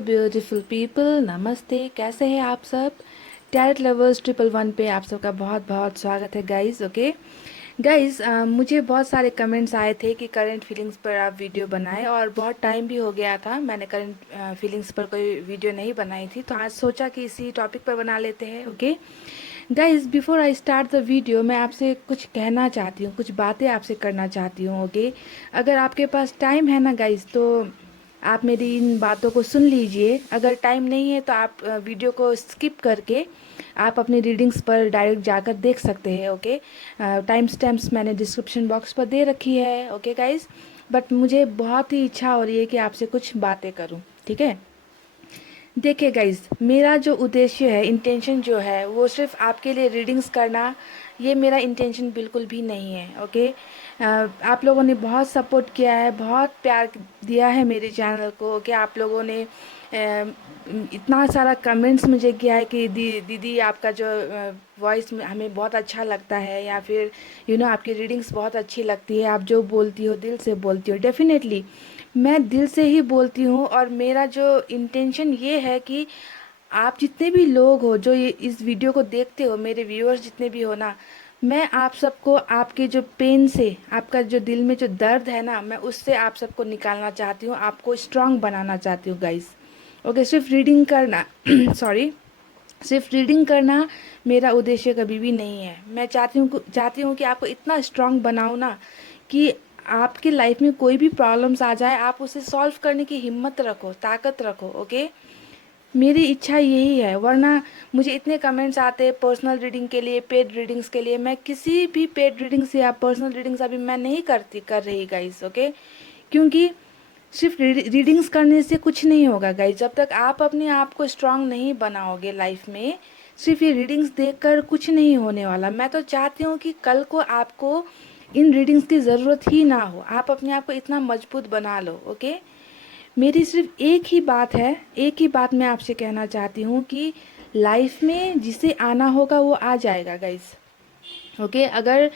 Beautiful people, नमस्ते। कैसे हैं आप सब? टैलेंट लवर्स 111 पे आप सबका बहुत बहुत स्वागत है गाइस। ओके गाइस, मुझे बहुत सारे कमेंट्स आए थे कि करंट फीलिंग्स पर आप वीडियो बनाएं, और बहुत टाइम भी हो गया था मैंने करंट फीलिंग्स पर कोई वीडियो नहीं बनाई थी, तो आज सोचा कि इसी टॉपिक पर बना लेते हैं। Okay guys, before I start the video, मैं आपसे कुछ कहना चाहती हूँ, कुछ बातें आपसे करना चाहती हूँ। ओके, अगर आपके पास टाइम है ना गाइस, तो आप मेरी इन बातों को सुन लीजिए। अगर टाइम नहीं है तो आप वीडियो को स्किप करके आप अपनी रीडिंग्स पर डायरेक्ट जाकर देख सकते हैं। ओके, टाइम स्टैम्प्स मैंने डिस्क्रिप्शन बॉक्स पर दे रखी है। ओके गाइस, बट मुझे बहुत ही इच्छा हो रही है कि आपसे कुछ बातें करूं। ठीक है, देखिए गाइज, मेरा जो उद्देश्य है, इंटेंशन जो है, वो सिर्फ आपके लिए रीडिंग्स करना, ये मेरा इंटेंशन बिल्कुल भी नहीं है। ओके, आप लोगों ने बहुत सपोर्ट किया है, बहुत प्यार दिया है मेरे चैनल को। ओके, आप लोगों ने इतना सारा कमेंट्स मुझे किया है कि दीदी आपका जो वॉइस हमें बहुत अच्छा लगता है, या फिर आपकी रीडिंग्स बहुत अच्छी लगती है, आप जो बोलती हो दिल से बोलती हो। डेफिनेटली मैं दिल से ही बोलती हूँ, और मेरा जो इंटेंशन ये है कि आप जितने भी लोग हो जो ये इस वीडियो को देखते हो, मेरे व्यूअर्स जितने भी हो ना, मैं आप सबको आपके जो पेन से, आपका जो दिल में जो दर्द है ना, मैं उससे आप सबको निकालना चाहती हूँ, आपको स्ट्रांग बनाना चाहती हूँ गाइस। ओके, सिर्फ रीडिंग करना सॉरी, सिर्फ रीडिंग करना मेरा उद्देश्य कभी भी नहीं है। मैं चाहती हूँ कि आपको इतना स्ट्रांग बनाऊँ ना, कि आपके लाइफ में कोई भी प्रॉब्लम्स आ जाए, आप उसे सॉल्व करने की हिम्मत रखो, ताकत रखो। ओके, मेरी इच्छा यही है। वरना मुझे इतने कमेंट्स आते हैं पर्सनल रीडिंग के लिए, पेड रीडिंग्स के लिए। मैं किसी भी पेड रीडिंग्स या पर्सनल रीडिंग्स अभी मैं नहीं कर रही गाइस। ओके, क्योंकि सिर्फ रीडिंग्स करने से कुछ नहीं होगा गाइस। जब तक आप अपने आप को स्ट्रांग नहीं बनाओगे लाइफ में, सिर्फ ये रीडिंग्स देखकर कुछ नहीं होने वाला। मैं तो चाहती हूँ कि कल को आपको इन रीडिंग्स की ज़रूरत ही ना हो, आप अपने आप को इतना मजबूत बना लो। ओके, मेरी सिर्फ एक ही बात है, एक ही बात मैं आपसे कहना चाहती हूँ कि लाइफ में जिसे आना होगा वो आ जाएगा गाइस। ओके, अगर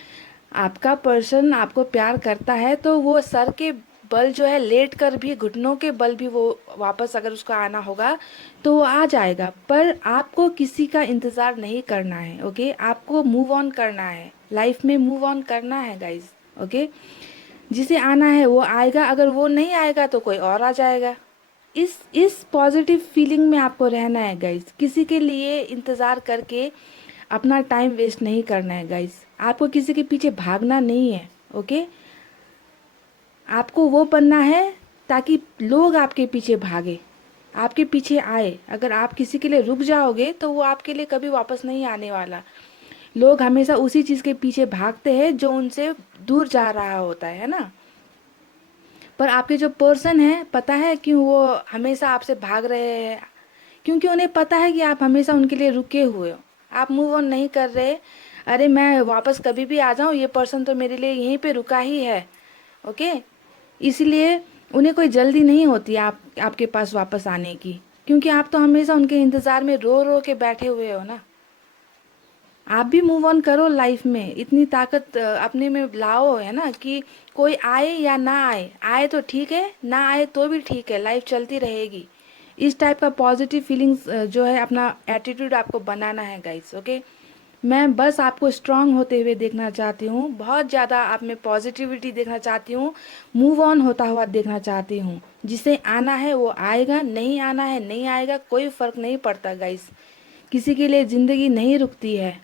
आपका पर्सन आपको प्यार करता है तो वो सर के बल जो है लेट कर भी, घुटनों के बल भी वो वापस अगर उसको आना होगा तो वो आ जाएगा। पर आपको किसी का इंतज़ार नहीं करना है। ओके, आपको मूव ऑन करना है, लाइफ में मूव ऑन करना है गाइज। ओके, जिसे आना है वो आएगा, अगर वो नहीं आएगा तो कोई और आ जाएगा। इस पॉजिटिव फीलिंग में आपको रहना है गाइज। किसी के लिए इंतज़ार करके अपना टाइम वेस्ट नहीं करना है गाइज। आपको किसी के पीछे भागना नहीं है। ओके, आपको वो बनना है ताकि लोग आपके पीछे भागे, आपके पीछे आए। अगर आप किसी के लिए रुक जाओगे तो वो आपके लिए कभी वापस नहीं आने वाला। लोग हमेशा उसी चीज़ के पीछे भागते हैं जो उनसे दूर जा रहा होता है ना। पर आपके जो पर्सन है, पता है क्यों वो हमेशा आपसे भाग रहे हैं? क्योंकि उन्हें पता है कि आप हमेशा उनके लिए रुके हुए हो, आप मूव ऑन नहीं कर रहे। अरे मैं वापस कभी भी आ जाऊं, ये पर्सन तो मेरे लिए यहीं पे रुका ही है। ओके, इसलिए उन्हें कोई जल्दी नहीं होती आपके पास वापस आने की, क्योंकि आप तो हमेशा उनके इंतज़ार में रो रो के बैठे हुए हो ना। आप भी मूव ऑन करो लाइफ में, इतनी ताकत अपने में लाओ, है ना, कि कोई आए या ना आए, आए तो ठीक है, ना आए तो भी ठीक है, लाइफ चलती रहेगी। इस टाइप का पॉजिटिव फीलिंग्स जो है, अपना एटीट्यूड आपको बनाना है गाइस। ओके, मैं बस आपको स्ट्रांग होते हुए देखना चाहती हूँ, बहुत ज़्यादा आप में पॉजिटिविटी देखना चाहती हूँ, मूव ऑन होता हुआ देखना चाहती हूँ। जिसे आना है वो आएगा, नहीं आना है नहीं आएगा, कोई फ़र्क नहीं पड़ता गाइस। किसी के लिए ज़िंदगी नहीं रुकती है,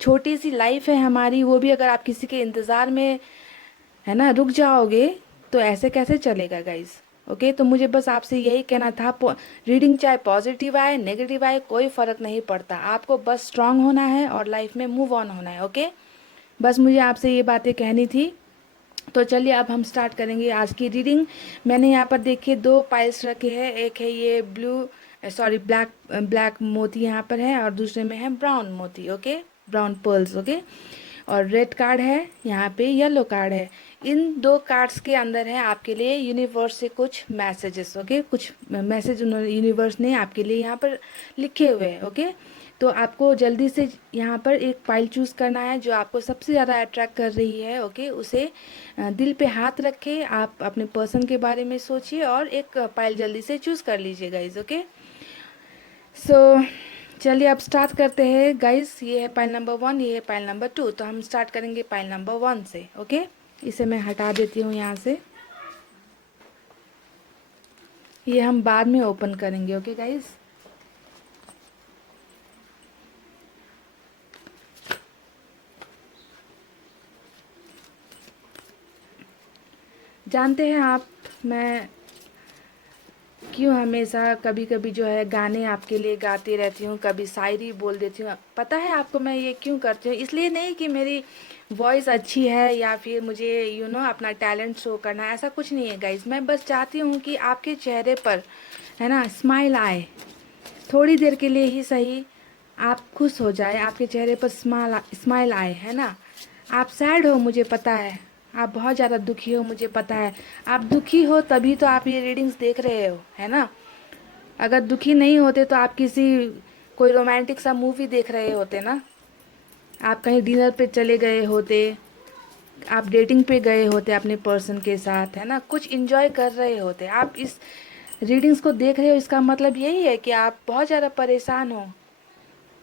छोटी सी लाइफ है हमारी, वो भी अगर आप किसी के इंतज़ार में, है ना, रुक जाओगे तो ऐसे कैसे चलेगा गाइस। ओके, तो मुझे बस आपसे यही कहना था, रीडिंग चाहे पॉजिटिव आए नेगेटिव आए कोई फ़र्क नहीं पड़ता, आपको बस स्ट्रांग होना है और लाइफ में मूव ऑन होना है। ओके, बस मुझे आपसे ये बातें कहनी थी। तो चलिए अब हम स्टार्ट करेंगे आज की रीडिंग। मैंने यहाँ पर देखिए दो पाइल्स रखे हैं, एक है ये ब्लैक ब्लैक मोती यहाँ पर है, और दूसरे में है ब्राउन मोती। Okay, brown pearls. ओके, और रेड कार्ड है, यहाँ पे येलो कार्ड है। इन दो कार्ड्स के अंदर है आपके लिए यूनिवर्स से कुछ मैसेजेस। ओके, कुछ मैसेज यूनिवर्स ने आपके लिए यहाँ पर लिखे हुए हैं। ओके, तो आपको जल्दी से यहाँ पर एक पाइल चूज़ करना है जो आपको सबसे ज़्यादा अट्रैक्ट कर रही है। ओके, उसे दिल पे हाथ रखे आप अपने पर्सन के बारे में सोचिए और एक पाइल जल्दी से चूज़ कर लीजिए गाइज। ओके, सो चलिए अब स्टार्ट करते हैं गाइज। ये है पाइल नंबर 1, ये है पाइल नंबर 2। तो हम स्टार्ट करेंगे पाइल नंबर 1 से। ओके, इसे मैं हटा देती हूँ यहाँ से, ये हम बाद में ओपन करेंगे। ओके गाइज, जानते हैं आप मैं क्यों हमेशा कभी कभी जो है गाने आपके लिए गाती रहती हूँ, कभी शायरी बोल देती हूँ। पता है आपको मैं ये क्यों करती हूँ? इसलिए नहीं कि मेरी वॉइस अच्छी है या फिर मुझे अपना टैलेंट शो करना है, ऐसा कुछ नहीं है गाइज। मैं बस चाहती हूँ कि आपके चेहरे पर है ना स्माइल आए, थोड़ी देर के लिए ही सही, आप खुश हो जाए, आपके चेहरे पर स्माइल आए, है ना। आप सैड हो मुझे पता है, आप बहुत ज़्यादा दुखी हो मुझे पता है। आप दुखी हो तभी तो आप ये रीडिंग्स देख रहे हो, है ना। अगर दुखी नहीं होते तो आप किसी कोई रोमांटिक सा मूवी देख रहे होते ना, आप कहीं डिनर पे चले गए होते, आप डेटिंग पे गए होते अपने पर्सन के साथ, है ना, कुछ इंजॉय कर रहे होते। आप इस रीडिंग्स को देख रहे हो, इसका मतलब यही है कि आप बहुत ज़्यादा परेशान हो,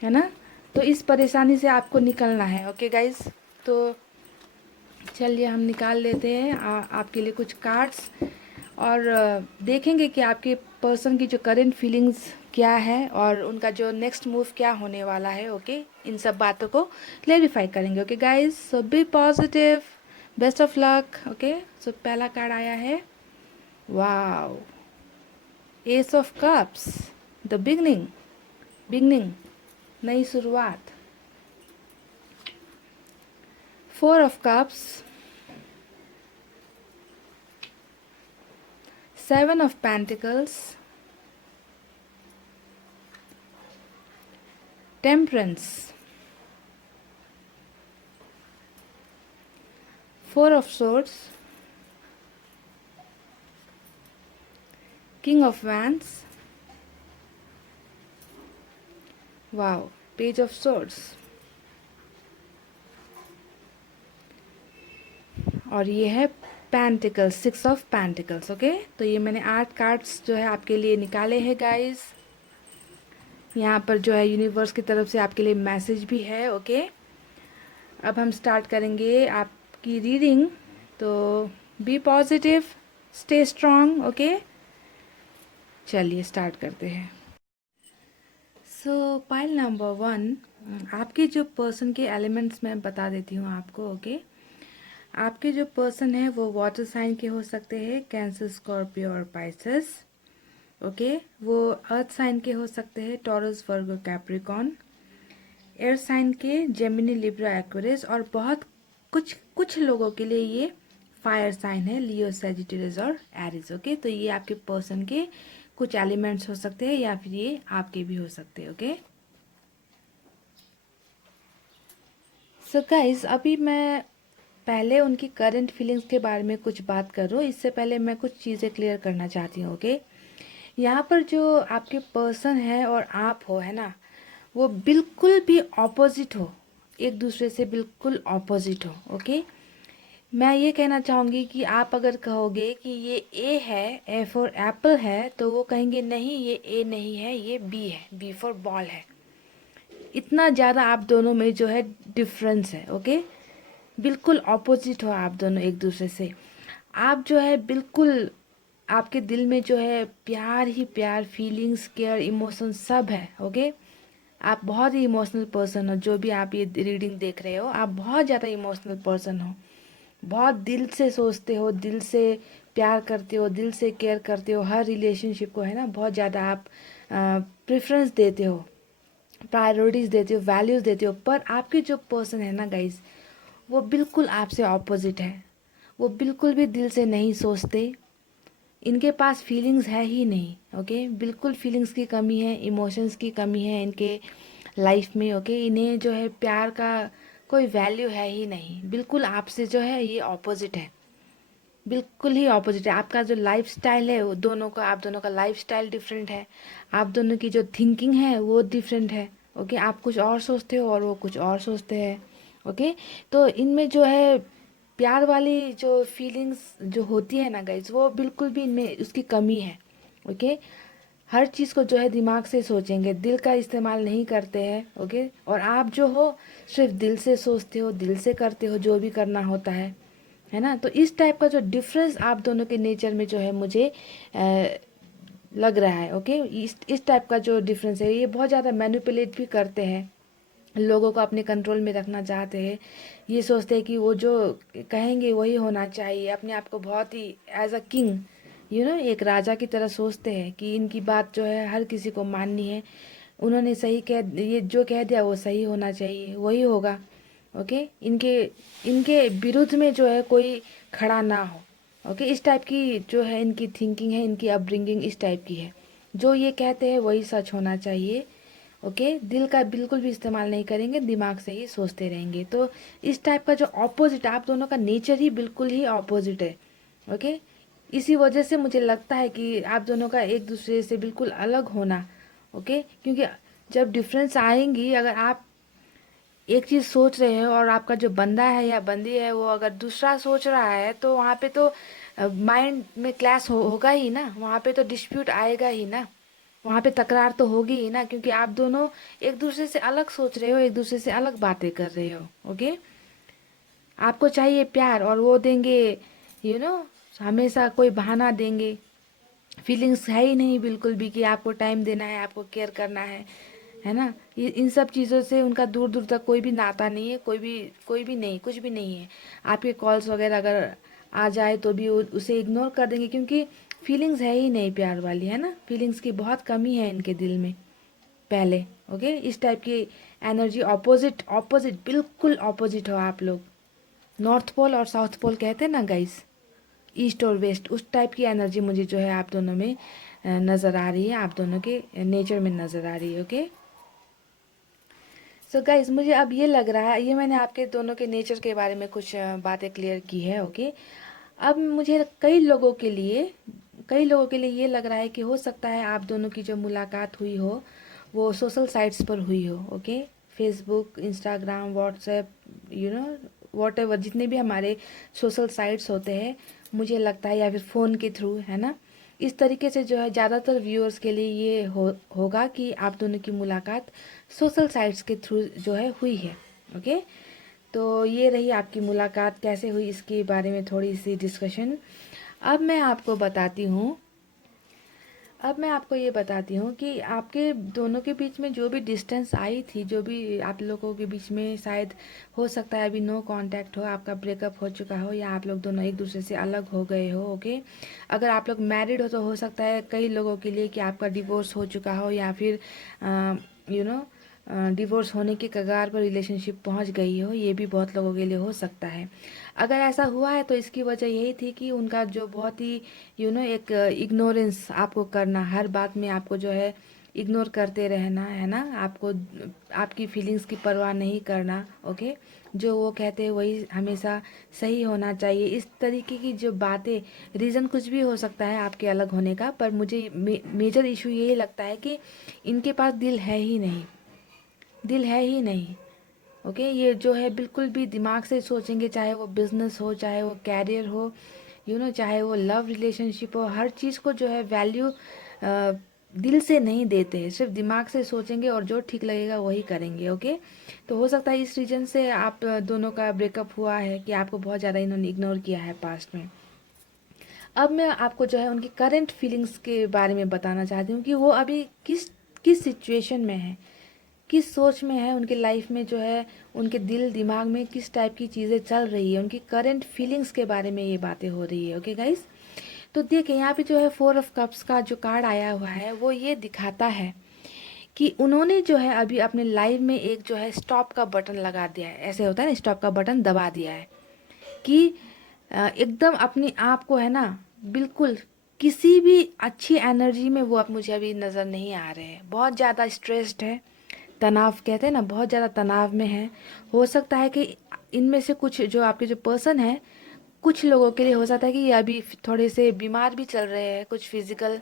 है ना। तो इस परेशानी से आपको निकलना है। ओके गाइज, तो चलिए हम निकाल लेते हैं आपके लिए कुछ कार्ड्स और देखेंगे कि आपके पर्सन की जो करंट फीलिंग्स क्या है और उनका जो नेक्स्ट मूव क्या होने वाला है। ओके, इन सब बातों को क्लेरिफाई करेंगे। Okay guys, so be positive, best of luck. Okay, so पहला कार्ड आया है, wow, ace of cups, the beginning, beginning, नई शुरुआत। 4 of cups, 7 of Pentacles, Temperance, 4 of Swords, King of Wands, wow, Page of Swords, और ये है Pentacles, 6 of Pentacles। Okay, तो ये मैंने 8 कार्ड्स जो है आपके लिए निकाले हैं गाइस। यहाँ पर जो है यूनिवर्स की तरफ से आपके लिए मैसेज भी है। ओके, अब हम स्टार्ट करेंगे आपकी रीडिंग, तो be positive, stay strong. Okay, चलिए स्टार्ट करते हैं। सो पाइल नंबर 1, आपके जो पर्सन के एलिमेंट्स मैं बता देती हूँ आपको। ओके, आपके जो पर्सन है वो वाटर साइन के हो सकते हैं, कैंसर, स्कॉर्पियो और पाइसेस। ओके, वो अर्थ साइन के हो सकते हैं, टॉरस, वर्गो, कैप्रिकॉन। एयर साइन के, जेमिनी, लिब्रा, एक्वेरियस, और बहुत कुछ लोगों के लिए ये फायर साइन है, लियो, सैजिटेरियस और एरिस। ओके, तो ये आपके पर्सन के कुछ एलिमेंट्स हो सकते हैं या फिर ये आपके भी हो सकते हैं। ओके, सो गाइज अभी मैं पहले उनकी करंट फीलिंग्स के बारे में कुछ बात करूँ, इससे पहले मैं कुछ चीज़ें क्लियर करना चाहती हूँ। ओके, यहाँ पर जो आपके पर्सन है और आप हो, है ना, वो बिल्कुल भी ऑपोजिट हो, एक दूसरे से बिल्कुल ऑपोजिट हो। ओके, मैं ये कहना चाहूँगी कि आप अगर कहोगे कि ये ए है, ए फॉर एप्पल है, तो वो कहेंगे नहीं ये ए नहीं है, ये बी है, बी फॉर बॉल है। इतना ज़्यादा आप दोनों में जो है डिफरेंस है। ओके, बिल्कुल ऑपोजिट हो आप दोनों एक दूसरे से। आप जो है बिल्कुल, आपके दिल में जो है प्यार ही प्यार, फीलिंग्स, केयर, इमोशन सब है। ओके, आप बहुत ही इमोशनल पर्सन हो, जो भी आप ये रीडिंग देख रहे हो आप बहुत ज़्यादा इमोशनल पर्सन हो, बहुत दिल से सोचते हो, दिल से प्यार करते हो, दिल से केयर करते हो, हर रिलेशनशिप को, है ना, बहुत ज़्यादा आप प्रेफरेंस देते हो, प्रायोरिटीज़ देते हो, वैल्यूज़ देते हो। पर आपके जो पर्सन है ना गाइज, वो बिल्कुल आपसे ऑपोजिट है। वो बिल्कुल भी दिल से नहीं सोचते, इनके पास फीलिंग्स है ही नहीं। ओके, बिल्कुल फीलिंग्स की कमी है, इमोशंस की कमी है इनके लाइफ में। ओके, इन्हें जो है प्यार का कोई वैल्यू है ही नहीं, बिल्कुल आपसे जो है ये ऑपोजिट है, बिल्कुल ही ऑपोजिट है। आपका जो लाइफ स्टाइल है वो दोनों का, आप दोनों का लाइफ स्टाइल डिफरेंट है, आप दोनों की जो थिंकिंग है वो डिफरेंट है। ओके, आप कुछ और सोचते हो और वो कुछ और सोचते हैं। ओके, तो इनमें जो है प्यार वाली जो फीलिंग्स जो होती है ना गाइज, वो बिल्कुल भी इनमें उसकी कमी है। ओके, हर चीज़ को जो है दिमाग से सोचेंगे, दिल का इस्तेमाल नहीं करते हैं। ओके, और आप जो हो सिर्फ दिल से सोचते हो, दिल से करते हो जो भी करना होता है ना। तो इस टाइप का जो डिफरेंस आप दोनों के नेचर में जो है मुझे लग रहा है। ओके, इस टाइप का जो डिफरेंस है, ये बहुत ज़्यादा मैनिपुलेट भी करते हैं, लोगों को अपने कंट्रोल में रखना चाहते हैं। ये सोचते हैं कि वो जो कहेंगे वही होना चाहिए, अपने आप को बहुत ही एज अ किंग, एक राजा की तरह सोचते हैं कि इनकी बात जो है हर किसी को माननी है। उन्होंने सही कह, ये जो कह दिया वो सही होना चाहिए, वही होगा। ओके, इनके इनके विरुद्ध में जो है कोई खड़ा ना हो। ओके, इस टाइप की जो है इनकी थिंकिंग है, इनकी अपब्रिंगिंग इस टाइप की है। जो ये कहते हैं वही सच होना चाहिए। ओके, दिल का बिल्कुल भी इस्तेमाल नहीं करेंगे, दिमाग से ही सोचते रहेंगे। तो इस टाइप का जो ऑपोजिट, आप दोनों का नेचर ही बिल्कुल ही ऑपोजिट है। ओके, इसी वजह से मुझे लगता है कि आप दोनों का एक दूसरे से बिल्कुल अलग होना। ओके, क्योंकि जब डिफरेंस आएंगी, अगर आप एक चीज़ सोच रहे हो और आपका जो बंदा है या बंदी है वो अगर दूसरा सोच रहा है, तो वहाँ पे तो माइंड में क्लैश होगा ही ना, वहाँ पे तो डिस्प्यूट आएगा ही ना, वहाँ पे तकरार तो होगी ही ना, क्योंकि आप दोनों एक दूसरे से अलग सोच रहे हो, एक दूसरे से अलग बातें कर रहे हो। ओके, आपको चाहिए प्यार और वो देंगे, यू नो हमेशा कोई बहाना देंगे। फीलिंग्स है ही नहीं बिल्कुल भी कि आपको टाइम देना है, आपको केयर करना है ना। ये इन सब चीज़ों से उनका दूर दूर तक कोई भी नाता नहीं है, कोई भी नहीं, कुछ भी नहीं है। आपके कॉल्स वगैरह अगर आ जाए तो भी उसे इग्नोर कर देंगे, क्योंकि फीलिंग्स है ही नहीं प्यार वाली, है ना। फीलिंग्स की बहुत कमी है इनके दिल में पहले। ओके, इस टाइप की एनर्जी, ऑपोजिट ऑपोजिट, बिल्कुल ऑपोजिट हो आप लोग। नॉर्थ पोल और साउथ पोल कहते हैं ना गाइस, ईस्ट और वेस्ट, उस टाइप की एनर्जी मुझे जो है आप दोनों में नज़र आ रही है, आप दोनों के नेचर में नज़र आ रही है। ओके, सो गाइज, मुझे अब ये लग रहा है, ये मैंने आपके दोनों के नेचर के बारे में कुछ बातें क्लियर की है। ओके, अब मुझे कई लोगों के लिए ये लग रहा है कि हो सकता है आप दोनों की जो मुलाकात हुई हो वो सोशल साइट्स पर हुई हो। Okay, Facebook, Instagram, WhatsApp, you know what ever, जितने भी हमारे सोशल साइट्स होते हैं, मुझे लगता है, या फिर फ़ोन के थ्रू, है ना। इस तरीके से जो है ज़्यादातर व्यूअर्स के लिए ये होगा कि आप दोनों की मुलाकात सोशल साइट्स के थ्रू जो है हुई है। ओके, तो ये रही आपकी मुलाकात कैसे हुई, इसके बारे में थोड़ी सी डिस्कशन। अब मैं आपको बताती हूँ अब मैं आपको ये बताती हूँ कि आपके दोनों के बीच में जो भी डिस्टेंस आई थी, जो भी आप लोगों के बीच में शायद हो सकता है अभी नो कांटेक्ट हो, आपका ब्रेकअप हो चुका हो, या आप लोग दोनों एक दूसरे से अलग हो गए हो। ओके, अगर आप लोग मैरिड हो तो हो सकता है कई लोगों के लिए कि आपका डिवोर्स हो चुका हो, या फिर यू नो डिवोर्स होने के कगार पर रिलेशनशिप पहुंच गई हो, ये भी बहुत लोगों के लिए हो सकता है। अगर ऐसा हुआ है तो इसकी वजह यही थी कि उनका जो बहुत ही एक इग्नोरेंस आपको करना, हर बात में आपको जो है इग्नोर करते रहना, है ना। आपको आपकी फीलिंग्स की परवाह नहीं करना। ओके, जो वो कहते हैं वही हमेशा सही होना चाहिए, इस तरीके की जो बातें। रीज़न कुछ भी हो सकता है आपके अलग होने का, पर मुझे मेजर इशू यही लगता है कि इनके पास दिल है ही नहीं, दिल है ही नहीं। ओके, ये जो है बिल्कुल भी दिमाग से सोचेंगे, चाहे वो बिजनेस हो, चाहे वो कैरियर हो, चाहे वो लव रिलेशनशिप हो, हर चीज़ को जो है वैल्यू दिल से नहीं देते हैं, सिर्फ दिमाग से सोचेंगे और जो ठीक लगेगा वही करेंगे। ओके, तो हो सकता है इस रीजन से आप दोनों का ब्रेकअप हुआ है कि आपको बहुत ज़्यादा इन्होंने इग्नोर किया है पास्ट में। अब मैं आपको जो है उनकी करंट फीलिंग्स के बारे में बताना चाहती हूँ कि वो अभी किस किस सिचुएशन में है, किस सोच में है, उनके लाइफ में जो है उनके दिल दिमाग में किस टाइप की चीज़ें चल रही है, उनकी करंट फीलिंग्स के बारे में ये बातें हो रही है। ओके गाइस, तो देखिए यहाँ पे जो है 4 ऑफ कप्स का जो कार्ड आया हुआ है वो ये दिखाता है कि उन्होंने जो है अभी अपने लाइफ में एक जो है स्टॉप का बटन लगा दिया है। ऐसे होता है ना, स्टॉप का बटन दबा दिया है कि एकदम अपने आप को, है ना, बिल्कुल किसी भी अच्छी एनर्जी में वो अब मुझे अभी नज़र नहीं आ रहे हैं। बहुत ज़्यादा स्ट्रेस्ड है, तनाव कहते हैं ना, बहुत ज़्यादा तनाव में है। हो सकता है कि इनमें से कुछ जो आपके जो पर्सन है, कुछ लोगों के लिए हो सकता है कि ये अभी थोड़े से बीमार भी चल रहे हैं, कुछ फिजिकल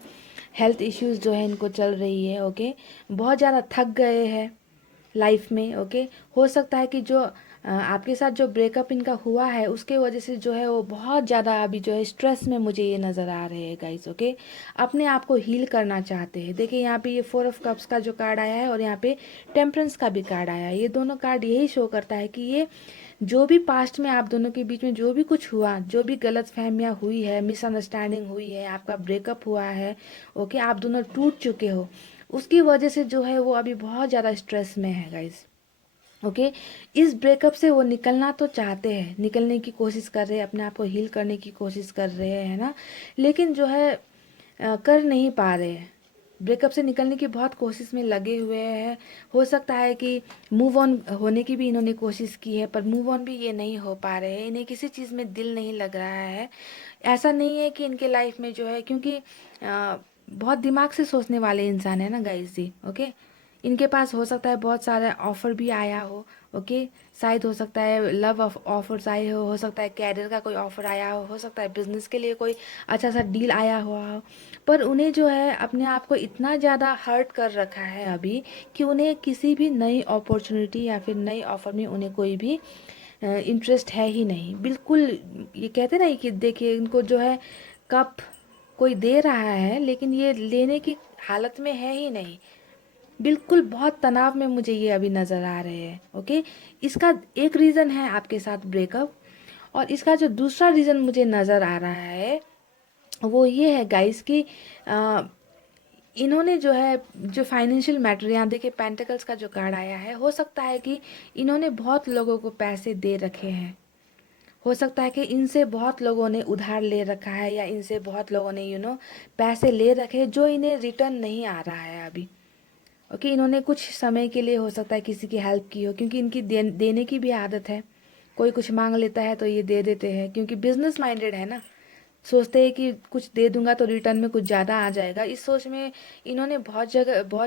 हेल्थ इश्यूज जो है इनको चल रही है। ओके, बहुत ज़्यादा थक गए हैं, लाइफ में। ओके, हो सकता है कि जो आपके साथ जो ब्रेकअप इनका हुआ है उसके वजह से जो है वो बहुत ज़्यादा अभी जो है स्ट्रेस में मुझे ये नज़र आ रहे हैं गाइस। ओके, अपने आप को हील करना चाहते हैं। देखिए यहाँ पे ये 4 ऑफ कप्स का जो कार्ड आया है और यहाँ पे टेम्परेंस का भी कार्ड आया है। ये दोनों कार्ड यही शो करता है कि ये जो भी पास्ट में आप दोनों के बीच में जो भी कुछ हुआ, जो भी गलत फहमियाँ हुई है, मिसअंडरस्टैंडिंग हुई है, आपका ब्रेकअप हुआ है, ओके, आप दोनों टूट चुके हो, उसकी वजह से जो है वो अभी बहुत ज़्यादा स्ट्रेस में है गाइस। ओके, इस ब्रेकअप से वो निकलना तो चाहते हैं, निकलने की कोशिश कर रहे हैं, अपने आप को हील करने की कोशिश कर रहे हैं, है ना, लेकिन जो है कर नहीं पा रहे हैं। ब्रेकअप से निकलने की बहुत कोशिश में लगे हुए हैं। हो सकता है कि मूव ऑन होने की भी इन्होंने कोशिश की है, पर मूव ऑन भी ये नहीं हो पा रहे हैं। इन्हें किसी चीज़ में दिल नहीं लग रहा है। ऐसा नहीं है कि इनके लाइफ में जो है, क्योंकि बहुत दिमाग से सोचने वाले इंसान है ना गाइस जी। ओके, इनके पास हो सकता है बहुत सारा ऑफर भी आया हो। ओके, शायद हो सकता है लव ऑफर्स आए हो सकता है कैरियर का कोई ऑफर आया हो सकता है बिजनेस के लिए कोई अच्छा सा डील आया हुआ हो, पर उन्हें जो है अपने आप को इतना ज़्यादा हर्ट कर रखा है अभी कि उन्हें किसी भी नई अपॉर्चुनिटी या फिर नई ऑफर में उन्हें कोई भी इंटरेस्ट है ही नहीं, बिल्कुल। ये कहते ना कि देखिए इनको जो है कप कोई दे रहा है लेकिन ये लेने की हालत में है ही नहीं, बिल्कुल। बहुत तनाव में मुझे ये अभी नज़र आ रहे हैं। ओके, इसका एक रीज़न है आपके साथ ब्रेकअप, और इसका जो दूसरा रीज़न मुझे नज़र आ रहा है वो ये है गाइस कि अ, इन्होंने जो है जो फाइनेंशियल मैटर, यहाँ देखिए पेंटिकल्स का जो कार्ड आया है, हो सकता है कि इन्होंने बहुत लोगों को पैसे दे रखे हैं। हो सकता है कि इनसे बहुत लोगों ने उधार ले रखा है, या इनसे बहुत लोगों ने पैसे ले रखे हैं जो इन्हें रिटर्न नहीं आ रहा है अभी। ओके, इन्होंने कुछ समय के लिए हो सकता है किसी की हेल्प की हो, क्योंकि इनकी देने की भी आदत है। कोई कुछ मांग लेता है तो ये दे देते हैं, क्योंकि बिजनेस माइंडेड है ना, सोचते हैं कि कुछ दे दूंगा तो रिटर्न में कुछ ज़्यादा आ जाएगा। इस सोच में इन्होंने बहुत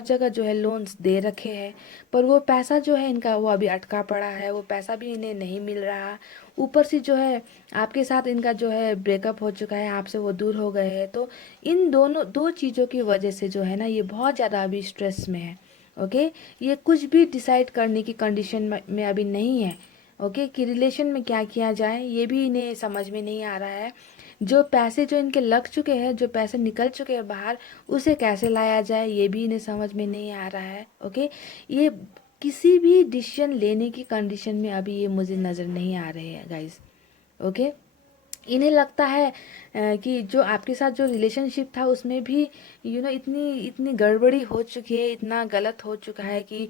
जगह जो है लोन्स दे रखे हैं, पर वो पैसा जो है इनका वो अभी अटका पड़ा है, वो पैसा भी इन्हें नहीं मिल रहा। ऊपर से जो है आपके साथ इनका जो है ब्रेकअप हो चुका है, आपसे वो दूर हो गए हैं, तो इन दोनों दो चीज़ों की वजह से जो है ना ये बहुत ज़्यादा अभी स्ट्रेस में है। ओके, ये कुछ भी डिसाइड करने की कंडीशन में अभी नहीं है। ओके, कि रिलेशन में क्या किया जाए ये भी इन्हें समझ में नहीं आ रहा है। जो पैसे जो इनके लग चुके हैं, जो पैसे निकल चुके हैं बाहर, उसे कैसे लाया जाए ये भी इन्हें समझ में नहीं आ रहा है। ओके, ये किसी भी डिसीजन लेने की कंडीशन में अभी ये मुझे नज़र नहीं आ रहे हैं गाइस। ओके, इन्हें लगता है कि जो आपके साथ जो रिलेशनशिप था उसमें भी इतनी इतनी गड़बड़ी हो चुकी है, इतना गलत हो चुका है कि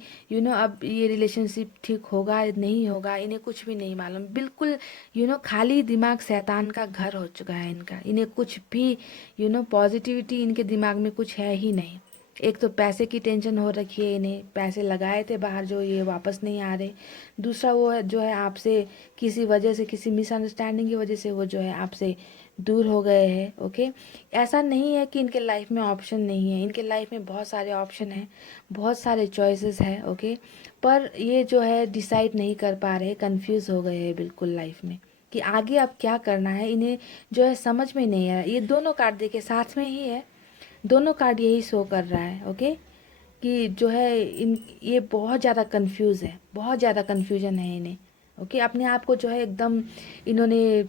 अब ये रिलेशनशिप ठीक होगा नहीं होगा इन्हें कुछ भी नहीं मालूम, बिल्कुल। खाली दिमाग शैतान का घर हो चुका है इनका। इन्हें कुछ भी पॉजिटिविटी इनके दिमाग में कुछ है ही नहीं। एक तो पैसे की टेंशन हो रखी है इन्हें, पैसे लगाए थे बाहर जो ये वापस नहीं आ रहे। दूसरा वो है जो है आपसे किसी वजह से, किसी मिसअंडरस्टैंडिंग की वजह से वो जो है आपसे दूर हो गए हैं। ओके, ऐसा नहीं है कि इनके लाइफ में ऑप्शन नहीं है, इनके लाइफ में बहुत सारे ऑप्शन हैं, बहुत सारे चॉइसेस हैं। ओके, पर ये जो है डिसाइड नहीं कर पा रहे, कंफ्यूज हो गए हैं बिल्कुल लाइफ में कि आगे अब क्या करना है। इन्हें जो है समझ में नहीं आ रहा। ये दोनों कार्ड देखे साथ में ही है, दोनों कार्ड यही शो कर रहा है। ओके, कि जो है इन ये बहुत ज़्यादा कंफ्यूज है, बहुत ज़्यादा कंफ्यूजन है इन्हें। ओके, अपने आप को जो है एकदम इन्होंने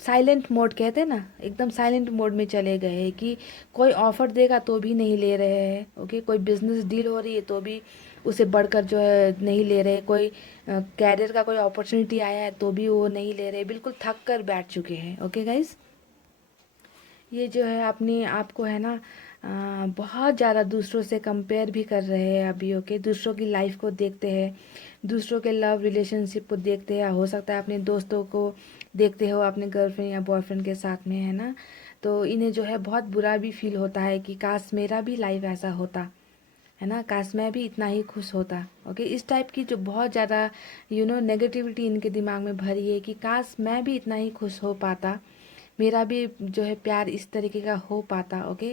साइलेंट मोड कहते हैं ना, एकदम साइलेंट मोड में चले गए हैं कि कोई ऑफर देगा तो भी नहीं ले रहे हैं। ओके, कोई बिजनेस डील हो रही है तो भी उसे बढ़कर जो है नहीं ले रहे, कोई कैरियर का कोई अपॉर्चुनिटी आया है तो भी वो नहीं ले रहे, बिल्कुल थक कर बैठ चुके हैं। ओके गाइज, ये जो है अपने आप को है ना बहुत ज़्यादा दूसरों से कंपेयर भी कर रहे हैं अभी। ओके, दूसरों की लाइफ को देखते हैं, दूसरों के लव रिलेशनशिप को देखते हैं, हो सकता है अपने दोस्तों को देखते हो अपने गर्लफ्रेंड या बॉयफ्रेंड के साथ में, है ना, तो इन्हें जो है बहुत बुरा भी फील होता है कि काश मेरा भी लाइफ ऐसा होता, है ना, काश मैं भी इतना ही खुश होता। ओके, इस टाइप की जो बहुत ज़्यादा नेगेटिविटी इनके दिमाग में भरी है कि काश मैं भी इतना ही खुश हो पाता, मेरा भी जो है प्यार इस तरीके का हो पाता। ओके,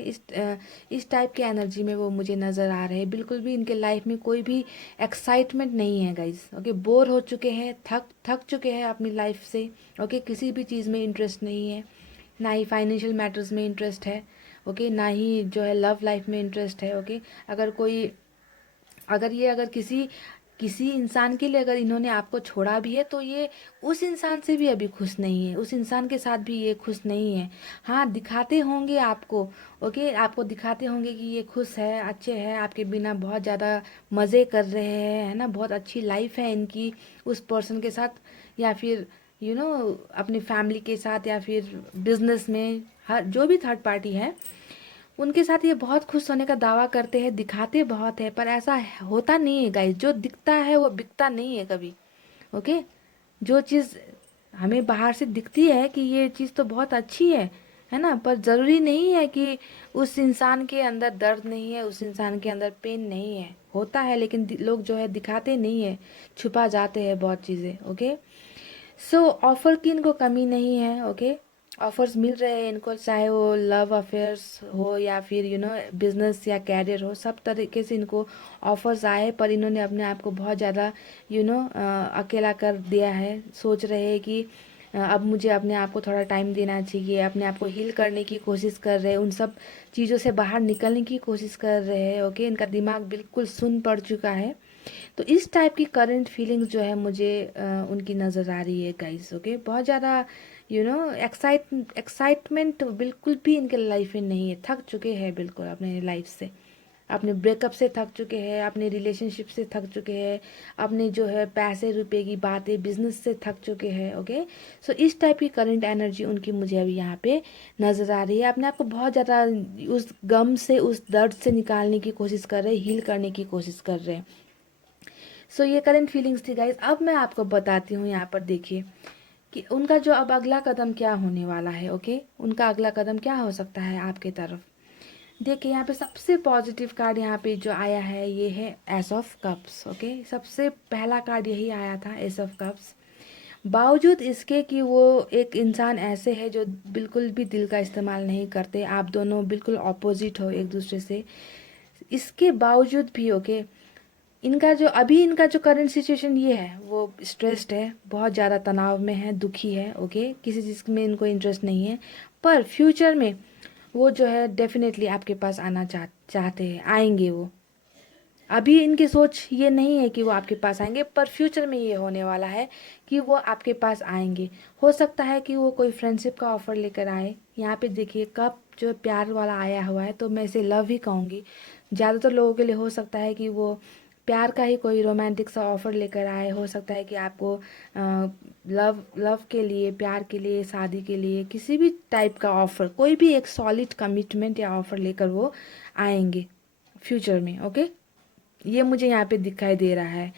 इस टाइप के एनर्जी में वो मुझे नज़र आ रहे हैं। बिल्कुल भी इनके लाइफ में कोई भी एक्साइटमेंट नहीं है गाइस। ओके, बोर हो चुके हैं, थक थक चुके हैं अपनी लाइफ से। ओके, किसी भी चीज़ में इंटरेस्ट नहीं है, ना ही फाइनेंशियल मैटर्स में इंटरेस्ट है। ओके, ना ही जो है लव लाइफ में इंटरेस्ट है। ओके, अगर कोई अगर ये अगर किसी किसी इंसान के लिए अगर इन्होंने आपको छोड़ा भी है तो ये उस इंसान से भी अभी खुश नहीं है, उस इंसान के साथ भी ये खुश नहीं है। हाँ, दिखाते होंगे आपको, ओके, आपको दिखाते होंगे कि ये खुश है, अच्छे हैं, आपके बिना बहुत ज़्यादा मज़े कर रहे हैं, है ना, बहुत अच्छी लाइफ है इनकी उस पर्सन के साथ, या फिर अपनी फैमिली के साथ, या फिर बिजनेस में, हर जो भी थर्ड पार्टी है उनके साथ ये बहुत खुश होने का दावा करते हैं, दिखाते बहुत है, पर ऐसा होता नहीं है गाइस। जो दिखता है वो बिकता नहीं है कभी, ओके। जो चीज़ हमें बाहर से दिखती है कि ये चीज़ तो बहुत अच्छी है ना, पर ज़रूरी नहीं है कि उस इंसान के अंदर दर्द नहीं है, उस इंसान के अंदर पेन नहीं है, होता है, लेकिन लोग जो है दिखाते नहीं है, छुपा जाते हैं बहुत चीज़ें, ओके। सो ऑफर की इनको कमी नहीं है, ओके। ऑफर्स मिल रहे हैं इनको, चाहे वो लव अफेयर्स हो या फिर बिजनेस या कैरियर हो, सब तरीके से इनको ऑफर्स आए, पर इन्होंने अपने आप को बहुत ज़्यादा अकेला कर दिया है। सोच रहे हैं कि अब मुझे अपने आप को थोड़ा टाइम देना चाहिए, अपने आप को हील करने की कोशिश कर रहे हैं, उन सब चीज़ों से बाहर निकलने की कोशिश कर रहे हैं, ओके। इनका दिमाग बिल्कुल सुन पड़ चुका है। तो इस टाइप की करंट फीलिंग्स जो है मुझे उनकी नज़र आ रही है गाइस, ओके। बहुत ज़्यादा एक्साइटमेंट बिल्कुल भी इनके लाइफ में नहीं है, थक चुके हैं बिल्कुल अपने लाइफ से, अपने ब्रेकअप से थक चुके हैं, अपने रिलेशनशिप से थक चुके हैं, अपने जो है पैसे रुपए की बातें, बिजनेस से थक चुके हैं, ओके। सो इस टाइप की करंट एनर्जी उनकी मुझे अभी यहाँ पे नज़र आ रही है। अपने आप को बहुत ज़्यादा उस गम से, उस दर्द से निकालने की कोशिश कर रहे हैं, हील करने की कोशिश कर रहे हैं। सो ये करंट फीलिंग्स थी गाइज। अब मैं आपको बताती हूँ, यहाँ पर देखिए कि उनका जो अब अगला कदम क्या होने वाला है, ओके। उनका अगला कदम क्या हो सकता है आपके तरफ। देखिए यहाँ पे सबसे पॉजिटिव कार्ड यहाँ पे जो आया है ये है एस ऑफ कप्स, ओके। सबसे पहला कार्ड यही आया था, एस ऑफ कप्स। बावजूद इसके कि वो एक इंसान ऐसे है जो बिल्कुल भी दिल का इस्तेमाल नहीं करते, आप दोनों बिल्कुल ऑपोजिट हो एक दूसरे से, इसके बावजूद भी, ओके, इनका जो करंट सिचुएशन ये है, वो स्ट्रेस्ड है, बहुत ज़्यादा तनाव में है, दुखी है, ओके। किसी चीज़ में इनको इंटरेस्ट नहीं है, पर फ्यूचर में वो जो है डेफिनेटली आपके पास आना चाहते हैं, आएंगे वो। अभी इनकी सोच ये नहीं है कि वो आपके पास आएंगे, पर फ्यूचर में ये होने वाला है कि वो आपके पास आएंगे। हो सकता है कि वो कोई फ्रेंडशिप का ऑफर लेकर आए। यहाँ पे देखिए कप जो प्यार वाला आया हुआ है, तो मैं इसे लव ही कहूँगी। ज़्यादातर लोगों के लिए हो सकता है कि वो प्यार का ही कोई रोमांटिक सा ऑफर लेकर आए, हो सकता है कि आपको लव लव के लिए, प्यार के लिए, शादी के लिए, किसी भी टाइप का ऑफर, कोई भी एक सॉलिड कमिटमेंट या ऑफर लेकर वो आएंगे फ्यूचर में, ओके। ये मुझे यहाँ पे दिखाई दे रहा है।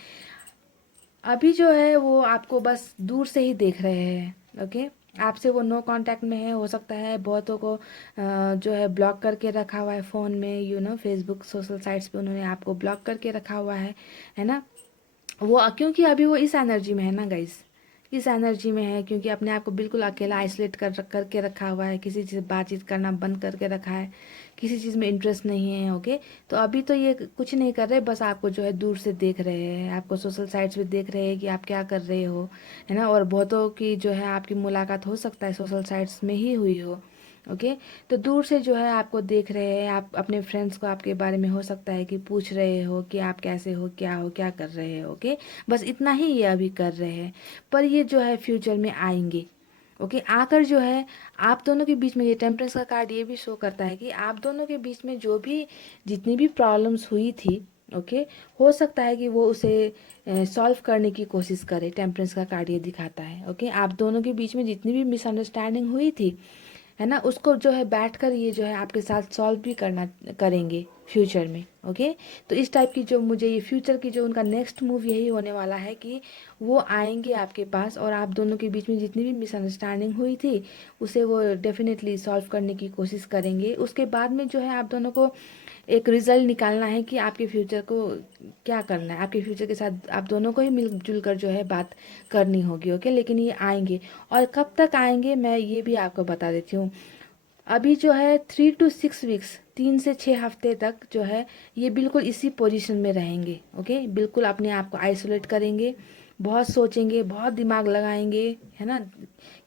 अभी जो है वो आपको बस दूर से ही देख रहे हैं, ओके। आपसे वो नो कांटेक्ट में है, हो सकता है बहुतों को जो है ब्लॉक करके रखा हुआ है फ़ोन में, फेसबुक सोशल साइट्स पे उन्होंने आपको ब्लॉक करके रखा हुआ है ना। वो क्योंकि अभी वो इस एनर्जी में है ना गाइस, इस एनर्जी में है, क्योंकि अपने आप को बिल्कुल अकेला आइसोलेट करके रखा हुआ है, किसी चीज़ से बातचीत करना बंद करके रखा है, किसी चीज़ में इंटरेस्ट नहीं है, ओके। तो अभी तो ये कुछ नहीं कर रहे, बस आपको जो है दूर से देख रहे हैं, आपको सोशल साइट्स पे देख रहे हैं कि आप क्या कर रहे हो, है ना। और बहुतों की जो है आपकी मुलाकात हो सकता है सोशल साइट्स में ही हुई हो, ओके। तो दूर से जो है आपको देख रहे हैं, आप अपने फ्रेंड्स को आपके बारे में हो सकता है कि पूछ रहे हो कि आप कैसे हो, क्या कर रहे हो, ओके। बस इतना ही ये अभी कर रहे हैं, पर ये जो है फ्यूचर में आएंगे, ओके। आकर जो है आप दोनों के बीच में, ये टेम्परेंस का कार्ड ये भी शो करता है कि आप दोनों के बीच में जो भी जितनी भी प्रॉब्लम्स हुई थी, ओके, हो सकता है कि वो उसे सॉल्व करने की कोशिश करे। टेम्परेंस का कार्ड ये दिखाता है, ओके। आप दोनों के बीच में जितनी भी मिसअंडरस्टैंडिंग हुई थी, है ना, उसको जो है बैठकर ये जो है आपके साथ सॉल्व भी करेंगे फ्यूचर में, ओके। तो इस टाइप की जो मुझे ये फ्यूचर की जो उनका नेक्स्ट मूव यही होने वाला है कि वो आएंगे आपके पास, और आप दोनों के बीच में जितनी भी मिसअंडरस्टैंडिंग हुई थी उसे वो डेफिनेटली सॉल्व करने की कोशिश करेंगे। उसके बाद में जो है आप दोनों को एक रिजल्ट निकालना है कि आपके फ्यूचर को क्या करना है, आपके फ्यूचर के साथ आप दोनों को ही मिलजुल कर जो है बात करनी होगी, ओके। लेकिन ये आएंगे, और कब तक आएंगे मैं ये भी आपको बता देती हूँ। अभी जो है 3 to 6 वीक्स, 3 से 6 हफ्ते तक जो है ये बिल्कुल इसी पोजीशन में रहेंगे, ओके। बिल्कुल अपने आप को आइसोलेट करेंगे, बहुत सोचेंगे, बहुत दिमाग लगाएंगे, है ना,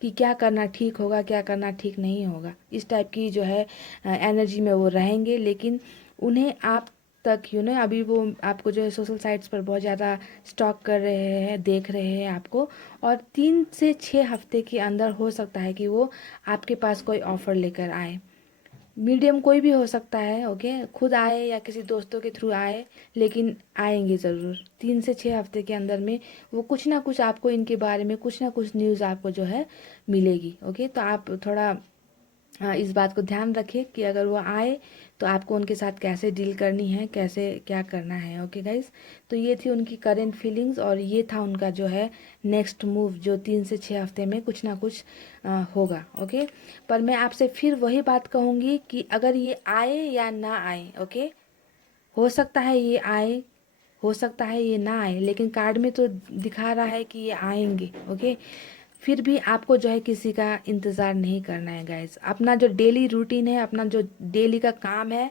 कि क्या करना ठीक होगा, क्या करना ठीक नहीं होगा। इस टाइप की जो है एनर्जी में वो रहेंगे, लेकिन उन्हें आप तक अभी वो आपको जो है सोशल साइट्स पर बहुत ज़्यादा स्टॉक कर रहे हैं, देख रहे हैं आपको। और 3 से 6 हफ्ते के अंदर हो सकता है कि वो आपके पास कोई ऑफ़र लेकर आए। मीडियम कोई भी हो सकता है, ओके, खुद आए या किसी दोस्तों के थ्रू आए, लेकिन आएंगे ज़रूर 3 से 6 हफ्ते के अंदर में। वो कुछ ना कुछ आपको इनके बारे में कुछ ना कुछ न्यूज़ आपको जो है मिलेगी, ओके। तो आप थोड़ा इस बात को ध्यान रखें कि अगर वो आए तो आपको उनके साथ कैसे डील करनी है, कैसे क्या करना है, ओके गाइस। तो ये थी उनकी करेंट फीलिंग्स और ये था उनका जो है नेक्स्ट मूव, जो 3 से 6 हफ्ते में कुछ ना कुछ होगा, ओके। पर मैं आपसे फिर वही बात कहूँगी कि अगर ये आए या ना आए, ओके, हो सकता है ये आए, हो सकता है ये ना आए, लेकिन कार्ड में तो दिखा रहा है कि ये आएंगे, ओके। फिर भी आपको जो है किसी का इंतज़ार नहीं करना है गाइस। अपना जो डेली रूटीन है, अपना जो डेली का काम है,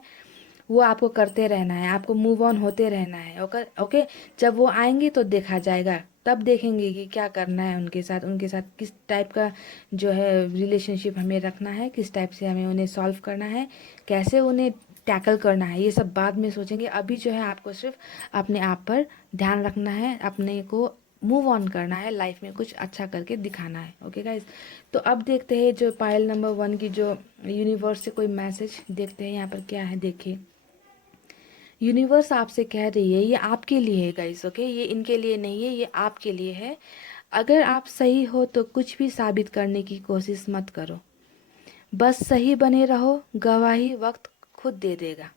वो आपको करते रहना है, आपको मूव ऑन होते रहना है, ओके ओके। जब वो आएंगे तो देखा जाएगा, तब देखेंगे कि क्या करना है उनके साथ किस टाइप का जो है रिलेशनशिप हमें रखना है, किस टाइप से हमें उन्हें सॉल्व करना है, कैसे उन्हें टैकल करना है, ये सब बाद में सोचेंगे। अभी जो है आपको सिर्फ अपने आप पर ध्यान रखना है, अपने को मूव ऑन करना है, लाइफ में कुछ अच्छा करके दिखाना है, ओके गाइज। तो अब देखते हैं जो पायल नंबर 1 की जो यूनिवर्स से कोई मैसेज देखते हैं यहाँ पर क्या है, देखिए। यूनिवर्स आपसे कह रही है, ये आपके लिए है गाइस, ओके, ये इनके लिए नहीं है, ये आपके लिए है। अगर आप सही हो तो कुछ भी साबित करने की कोशिश मत करो, बस सही बने रहो, गवाही वक्त खुद दे देगा।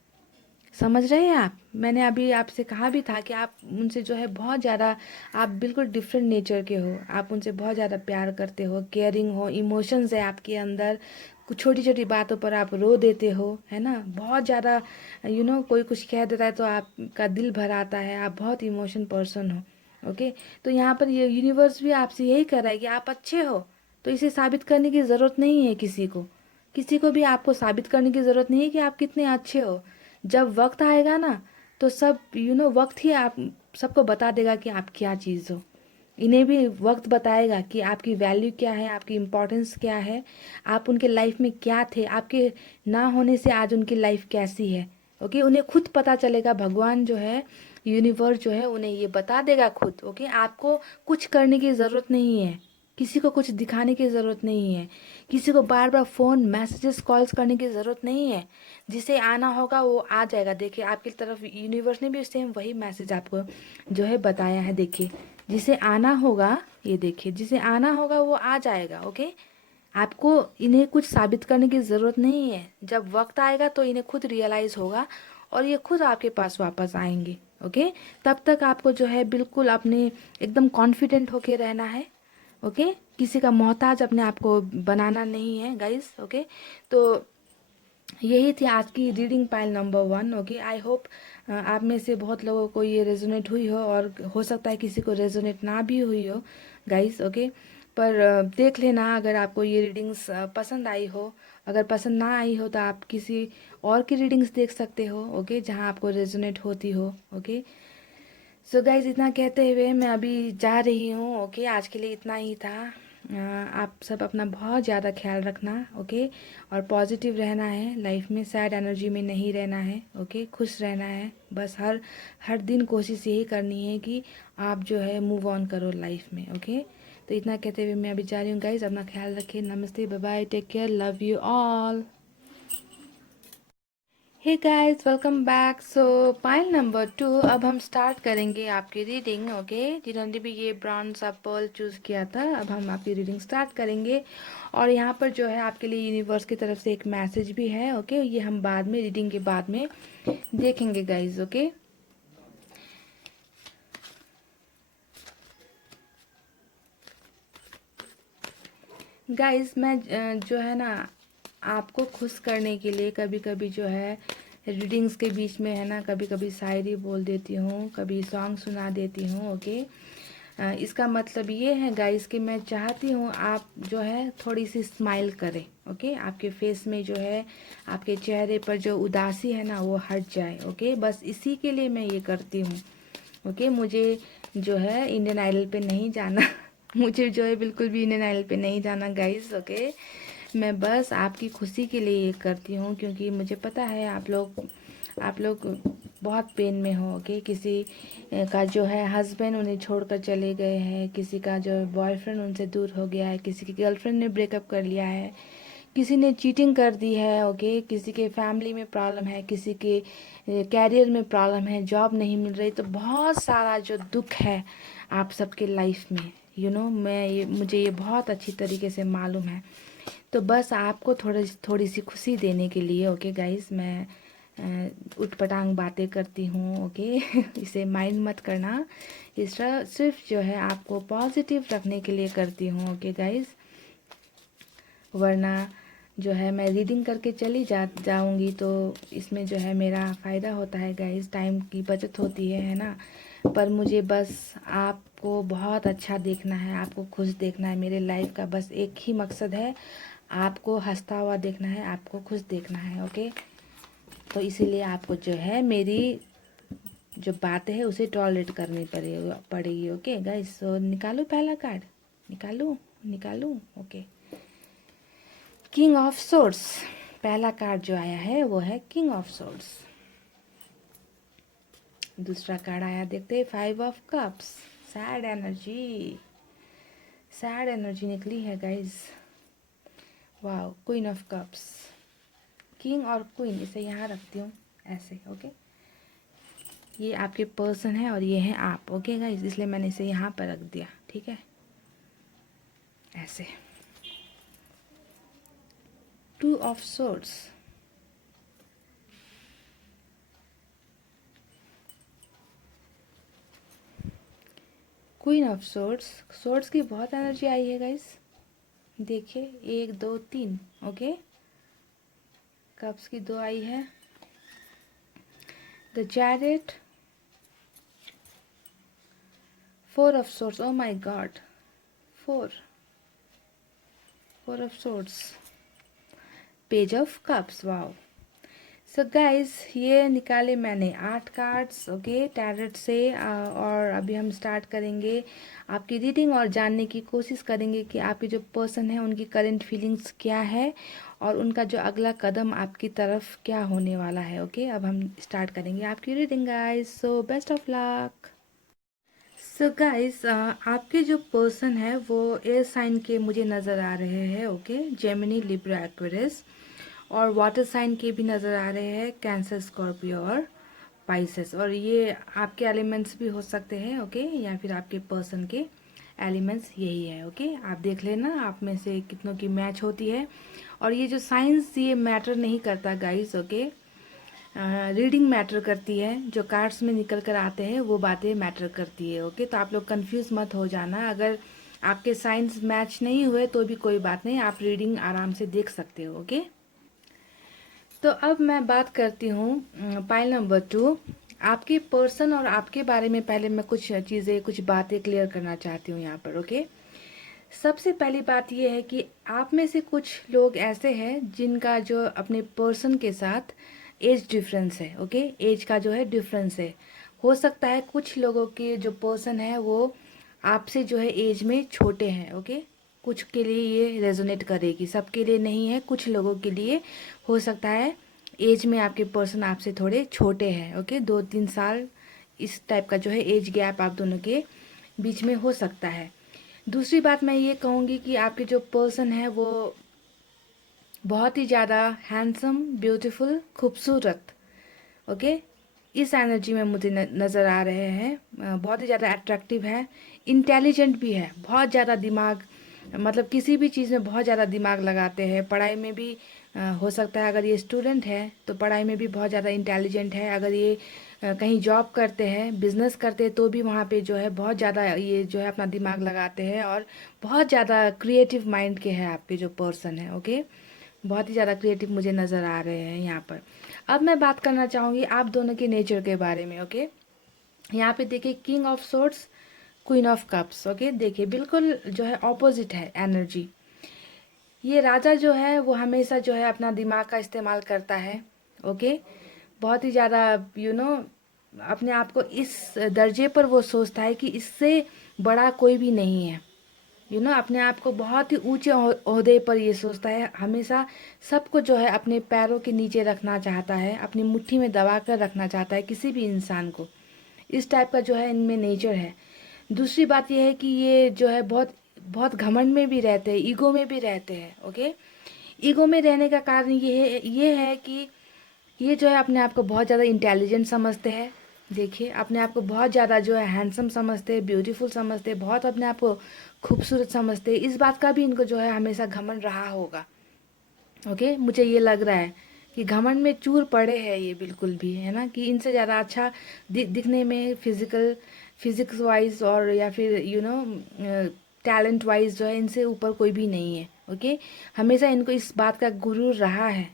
समझ रहे हैं आप? मैंने अभी आपसे कहा भी था कि आप उनसे जो है बहुत ज़्यादा, आप बिल्कुल डिफरेंट नेचर के हो, आप उनसे बहुत ज़्यादा प्यार करते हो, केयरिंग हो, इमोशंस है आपके अंदर, कुछ छोटी छोटी बातों पर आप रो देते हो, है ना, बहुत ज़्यादा। कोई कुछ कह देता है तो आपका दिल भर आता है, आप बहुत इमोशन पर्सन हो, ओके। तो यहाँ पर ये यूनिवर्स भी आपसे यही कर रहा है कि आप अच्छे हो, तो इसे साबित करने की ज़रूरत नहीं है किसी को भी आपको साबित करने की ज़रूरत नहीं है कि आप कितने अच्छे हो। जब वक्त आएगा ना, तो सब वक्त ही आप सबको बता देगा कि आप क्या चीज़ हो। इन्हें भी वक्त बताएगा कि आपकी वैल्यू क्या है, आपकी इम्पोर्टेंस क्या है, आप उनके लाइफ में क्या थे, आपके ना होने से आज उनकी लाइफ कैसी है, ओके। उन्हें खुद पता चलेगा, भगवान जो है, यूनिवर्स जो है, उन्हें ये बता देगा खुद, ओके। आपको कुछ करने की ज़रूरत नहीं है, किसी को कुछ दिखाने की ज़रूरत नहीं है, किसी को बार बार फ़ोन मैसेजेस कॉल्स करने की ज़रूरत नहीं है। जिसे आना होगा वो आ जाएगा। देखिए आपकी तरफ यूनिवर्स ने भी सेम वही मैसेज आपको जो है बताया है, देखिए। जिसे आना होगा, ये देखिए, जिसे आना होगा वो आ जाएगा, ओके। आपको इन्हें कुछ साबित करने की ज़रूरत नहीं है। जब वक्त आएगा तो इन्हें खुद रियलाइज़ होगा और ये खुद आपके पास वापस आएंगे, ओके। तब तक आपको जो है बिल्कुल अपने एकदम कॉन्फिडेंट होके रहना है, ओके। किसी का मोहताज अपने आप को बनाना नहीं है गाइस, ओके। तो यही थी आज की reading pile number 1, okay. I hope आप में से बहुत लोगों को ये रेजोनेट हुई हो, और हो सकता है किसी को रेजोनेट ना भी हुई हो गाइस, ओके। पर देख लेना, अगर आपको ये रीडिंग्स पसंद आई हो। अगर पसंद ना आई हो तो आप किसी और की रीडिंग्स देख सकते हो, ओके, जहाँ आपको रेजोनेट होती हो, ओके। सो गाइज, इतना कहते हुए मैं अभी जा रही हूँ, ओके। आज के लिए इतना ही था। आप सब अपना बहुत ज़्यादा ख्याल रखना, ओके। और पॉजिटिव रहना है, लाइफ में सैड एनर्जी में नहीं रहना है, ओके। खुश रहना है, बस हर हर दिन कोशिश यही करनी है कि आप जो है मूव ऑन करो लाइफ में, ओके। तो इतना कहते हुए मैं अभी जा रही हूँ गाइज, अपना ख्याल रखिए। नमस्ते, bye bye, take care, love you all. Hey guys, welcome back. So pile number 2, अब हम स्टार्ट करेंगे आपकी रीडिंग, ओके। जिन्होंने भी ये ब्राउन सा पर्ल चूज़ किया था, अब हम आपकी रीडिंग स्टार्ट करेंगे। और यहाँ पर जो है आपके लिए यूनिवर्स की तरफ से एक मैसेज भी है, ओके। ये हम बाद में, रीडिंग के बाद में देखेंगे गाइज, ओके। गाइज, मैं जो है ना, आपको खुश करने के लिए कभी कभी जो है रीडिंग्स के बीच में है ना, कभी कभी शायरी बोल देती हूँ, कभी सॉन्ग सुना देती हूँ, ओके। इसका मतलब ये है गाइस कि मैं चाहती हूँ आप जो है थोड़ी सी स्माइल करें, ओके। आपके फेस में जो है, आपके चेहरे पर जो उदासी है ना, वो हट जाए, ओके। बस इसी के लिए मैं ये करती हूँ, ओके। मुझे जो है इंडियन आइडल पे नहीं जाना मुझे जो है बिल्कुल भी इंडियन आइडल पे नहीं जाना गाइस, ओके। मैं बस आपकी खुशी के लिए ये करती हूँ, क्योंकि मुझे पता है आप लोग बहुत पेन में हो, ओके। किसी का जो है हस्बैंड उन्हें छोड़कर चले गए हैं, किसी का जो बॉयफ्रेंड उनसे दूर हो गया है, किसी की गर्लफ्रेंड ने ब्रेकअप कर लिया है, किसी ने चीटिंग कर दी है, ओके। किसी के फैमिली में प्रॉब्लम है, किसी के कैरियर में प्रॉब्लम है, जॉब नहीं मिल रही। तो बहुत सारा जो दुख है आप सबके लाइफ में, मुझे ये बहुत अच्छी तरीके से मालूम है। तो बस आपको थोड़ी सी खुशी देने के लिए, ओके गाइस, मैं उटपटांग बातें करती हूँ, ओके। इसे माइंड मत करना। इस तरह सिर्फ जो है आपको पॉजिटिव रखने के लिए करती हूँ, ओके गाइस। वरना जो है मैं रीडिंग करके चली जाऊंगी तो इसमें जो है मेरा फ़ायदा होता है गाइस, टाइम की बचत होती है ना। पर मुझे बस आपको बहुत अच्छा देखना है, आपको खुश देखना है। मेरे लाइफ का बस एक ही मकसद है, आपको हंसता हुआ देखना है, आपको खुश देखना है, ओके। तो इसीलिए आपको जो है मेरी जो बात है उसे टॉलरेट करनी पड़ेगी, ओके गाइस। सो निकालो पहला कार्ड, निकालूं, ओके। किंग ऑफ सोर्ड्स, पहला कार्ड जो आया है वो है किंग ऑफ सोर्ड्स। दूसरा कार्ड आया, देखते हैं, 5 ऑफ कप्स, सैड एनर्जी निकली है guys. Wow, queen of cups. King और क्वीन, इसे यहाँ रखती हूँ ऐसे, ओके। ये आपके पर्सन है और ये है आप, ओके गाइस, इसलिए मैंने इसे यहाँ पर रख दिया, ठीक है, ऐसे। 2 of swords, queen of swords. Swords की बहुत एनर्जी आई है गाइस, देखिए, 1 2 3, ओके। कप्स की 2 आई है, the chariot, 4 of swords, oh my God, 4 of swords, page of cups, wow. So guys, ये निकाले मैंने 8 कार्ड्स, ओके, टैरोट से। और अभी हम स्टार्ट करेंगे आपकी रीडिंग और जानने की कोशिश करेंगे कि आपके जो पर्सन है उनकी करंट फीलिंग्स क्या है और उनका जो अगला कदम आपकी तरफ क्या होने वाला है, ओके। अब हम स्टार्ट करेंगे आपकी reading guys, so best of luck. So guys, आपके जो पर्सन है वो एयर साइन के मुझे नज़र आ रहे हैं, ओके। जेमिनी, लिब्रा, एक्वेरियस, और वाटर साइन के भी नज़र आ रहे हैं, कैंसर, स्कॉर्पियो और पाइसेस। और ये आपके एलिमेंट्स भी हो सकते हैं, ओके, या फिर आपके पर्सन के एलिमेंट्स यही है, ओके। आप देख लेना आप में से कितनों की मैच होती है। और ये जो साइंस, ये मैटर नहीं करता गाइस, ओके। रीडिंग मैटर करती है, जो कार्ड्स में निकल कर आते हैं वो बातें मैटर करती है, ओके। तो आप लोग कंफ्यूज मत हो जाना। अगर आपके साइंस मैच नहीं हुए तो भी कोई बात नहीं, आप रीडिंग आराम से देख सकते हो, ओके। तो अब मैं बात करती हूँ पाइल नंबर 2। आपके पर्सन और आपके बारे में पहले मैं कुछ चीज़ें, कुछ बातें क्लियर करना चाहती हूँ यहाँ पर, ओके। सबसे पहली बात यह है कि आप में से कुछ लोग ऐसे हैं जिनका जो अपने पर्सन के साथ एज डिफरेंस है, ओके। एज का जो है डिफरेंस है। हो सकता है कुछ लोगों के जो पर्सन है वो आपसे जो है एज में छोटे हैं, ओके। कुछ के लिए ये रेजोनेट करेगी, सबके लिए नहीं है, कुछ लोगों के लिए हो सकता है एज में आपके पर्सन आपसे थोड़े छोटे हैं, ओके। 2-3 साल इस टाइप का जो है एज गैप आप दोनों के बीच में हो सकता है। दूसरी बात मैं ये कहूँगी कि आपके जो पर्सन है वो बहुत ही ज़्यादा हैंडसम, ब्यूटीफुल, खूबसूरत, ओके, इस एनर्जी में मुझे नज़र आ रहे हैं। बहुत ही ज़्यादा अट्रैक्टिव है, इंटेलिजेंट भी है, बहुत ज़्यादा दिमाग, मतलब किसी भी चीज़ में बहुत ज़्यादा दिमाग लगाते हैं। पढ़ाई में भी हो सकता है, अगर ये स्टूडेंट है तो पढ़ाई में भी बहुत ज़्यादा इंटेलिजेंट है। अगर ये कहीं जॉब करते हैं, बिजनेस करते हैं, तो भी वहाँ पे जो है बहुत ज़्यादा ये जो है अपना दिमाग लगाते हैं और बहुत ज़्यादा क्रिएटिव माइंड के हैं आपके जो पर्सन है, ओके। बहुत ही ज़्यादा क्रिएटिव मुझे नज़र आ रहे हैं यहाँ पर। अब मैं बात करना चाहूँगी आप दोनों के नेचर के बारे में, ओके। यहाँ पे देखिए, king of swords, queen of cups, okay. देखिए बिल्कुल जो है ऑपोजिट है एनर्जी। ये राजा जो है वो हमेशा जो है अपना दिमाग का इस्तेमाल करता है, ओके। बहुत ही ज़्यादा अपने आप को इस दर्जे पर वो सोचता है कि इससे बड़ा कोई भी नहीं है, अपने आप को बहुत ही ऊंचे ओहदे पर ये सोचता है, हमेशा सबको जो है अपने पैरों के नीचे रखना चाहता है, अपनी मुट्ठी में दबा कर रखना चाहता है किसी भी इंसान को। इस टाइप का जो है इनमें नेचर है। दूसरी बात यह है कि ये जो है बहुत बहुत घमंड में भी रहते हैं, ईगो में भी रहते हैं। ओके, ईगो में रहने का कारण ये है कि ये जो है अपने आप को बहुत ज़्यादा इंटेलिजेंट समझते हैं। देखिए, अपने आप को बहुत ज़्यादा जो है हैंडसम समझते हैं, ब्यूटीफुल समझते हैं, बहुत अपने आप को खूबसूरत समझते हैं। इस बात का भी इनको जो है हमेशा घमंड रहा होगा। ओके, मुझे ये लग रहा है कि घमंड में चूर पड़े हैं ये बिल्कुल भी, है ना, कि इनसे ज़्यादा अच्छा दिखने में फिजिक्स वाइज और या फिर टैलेंट वाइज जो है इनसे ऊपर कोई भी नहीं है। ओके, हमेशा इनको इस बात का गुरूर रहा है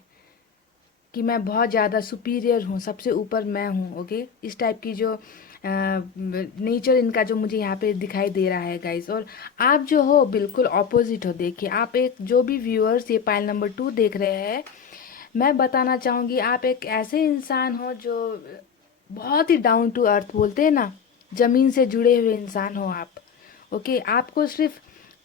कि मैं बहुत ज़्यादा सुपीरियर हूँ, सबसे ऊपर मैं हूँ। ओके, इस टाइप की जो नेचर इनका जो मुझे यहाँ पे दिखाई दे रहा है गाइस। और आप जो हो बिल्कुल ऑपोजिट हो। देखिए, आप एक जो भी व्यूअर्स ये पाइल नंबर 2 देख रहे हैं, मैं बताना चाहूँगी आप एक ऐसे इंसान हो जो बहुत ही डाउन टू अर्थ बोलते हैं ना, ज़मीन से जुड़े हुए इंसान हो आप। ओके, आपको सिर्फ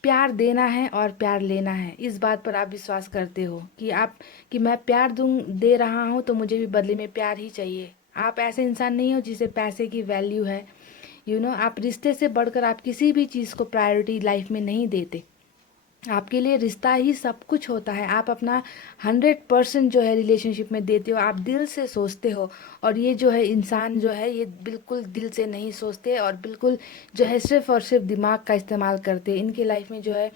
प्यार देना है और प्यार लेना है, इस बात पर आप विश्वास करते हो कि मैं प्यार दे रहा हूँ तो मुझे भी बदले में प्यार ही चाहिए। आप ऐसे इंसान नहीं हो जिसे पैसे की वैल्यू है। आप रिश्ते से बढ़कर आप किसी भी चीज़ को प्रायोरिटी लाइफ में नहीं देते। आपके लिए रिश्ता ही सब कुछ होता है। आप अपना 100% जो है रिलेशनशिप में देते हो, आप दिल से सोचते हो। और ये जो है इंसान जो है ये बिल्कुल दिल से नहीं सोचते और बिल्कुल जो है सिर्फ और सिर्फ दिमाग का इस्तेमाल करते। इनके लाइफ में जो है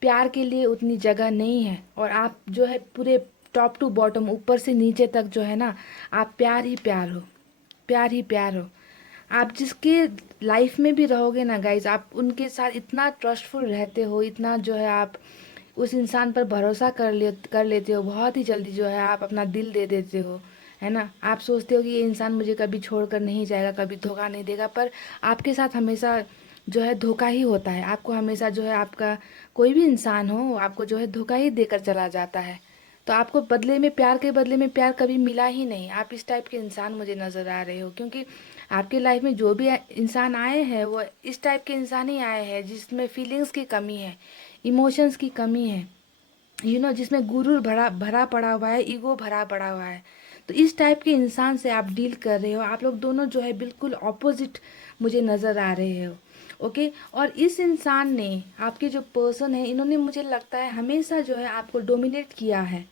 प्यार के लिए उतनी जगह नहीं है। और आप जो है पूरे टॉप टू बॉटम, ऊपर से नीचे तक जो है ना, आप प्यार ही प्यार हो, प्यार ही प्यार हो। आप जिसके लाइफ में भी रहोगे ना गाइज, आप उनके साथ इतना ट्रस्टफुल रहते हो, इतना जो है आप उस इंसान पर भरोसा कर लेते हो, बहुत ही जल्दी जो है आप अपना दिल दे देते हो, है ना। आप सोचते हो कि ये इंसान मुझे कभी छोड़कर नहीं जाएगा, कभी धोखा नहीं देगा, पर आपके साथ हमेशा जो है धोखा ही होता है। आपको हमेशा जो है आपका कोई भी इंसान हो आपको जो है धोखा ही देकर चला जाता है। तो आपको बदले में प्यार के बदले में प्यार कभी मिला ही नहीं। आप इस टाइप के इंसान मुझे नज़र आ रहे हो, क्योंकि आपके लाइफ में जो भी इंसान आए हैं वो इस टाइप के इंसान ही आए हैं जिसमें फीलिंग्स की कमी है, इमोशंस की कमी है, जिसमें गुरूर भरा भरा पड़ा हुआ है, ईगो भरा पड़ा हुआ है। तो इस टाइप के इंसान से आप डील कर रहे हो। आप लोग दोनों जो है बिल्कुल ऑपोजिट मुझे नज़र आ रहे हो। ओके, और इस इंसान ने, आपके जो पर्सन है, इन्होंने मुझे लगता है हमेशा जो है आपको डोमिनेट किया है,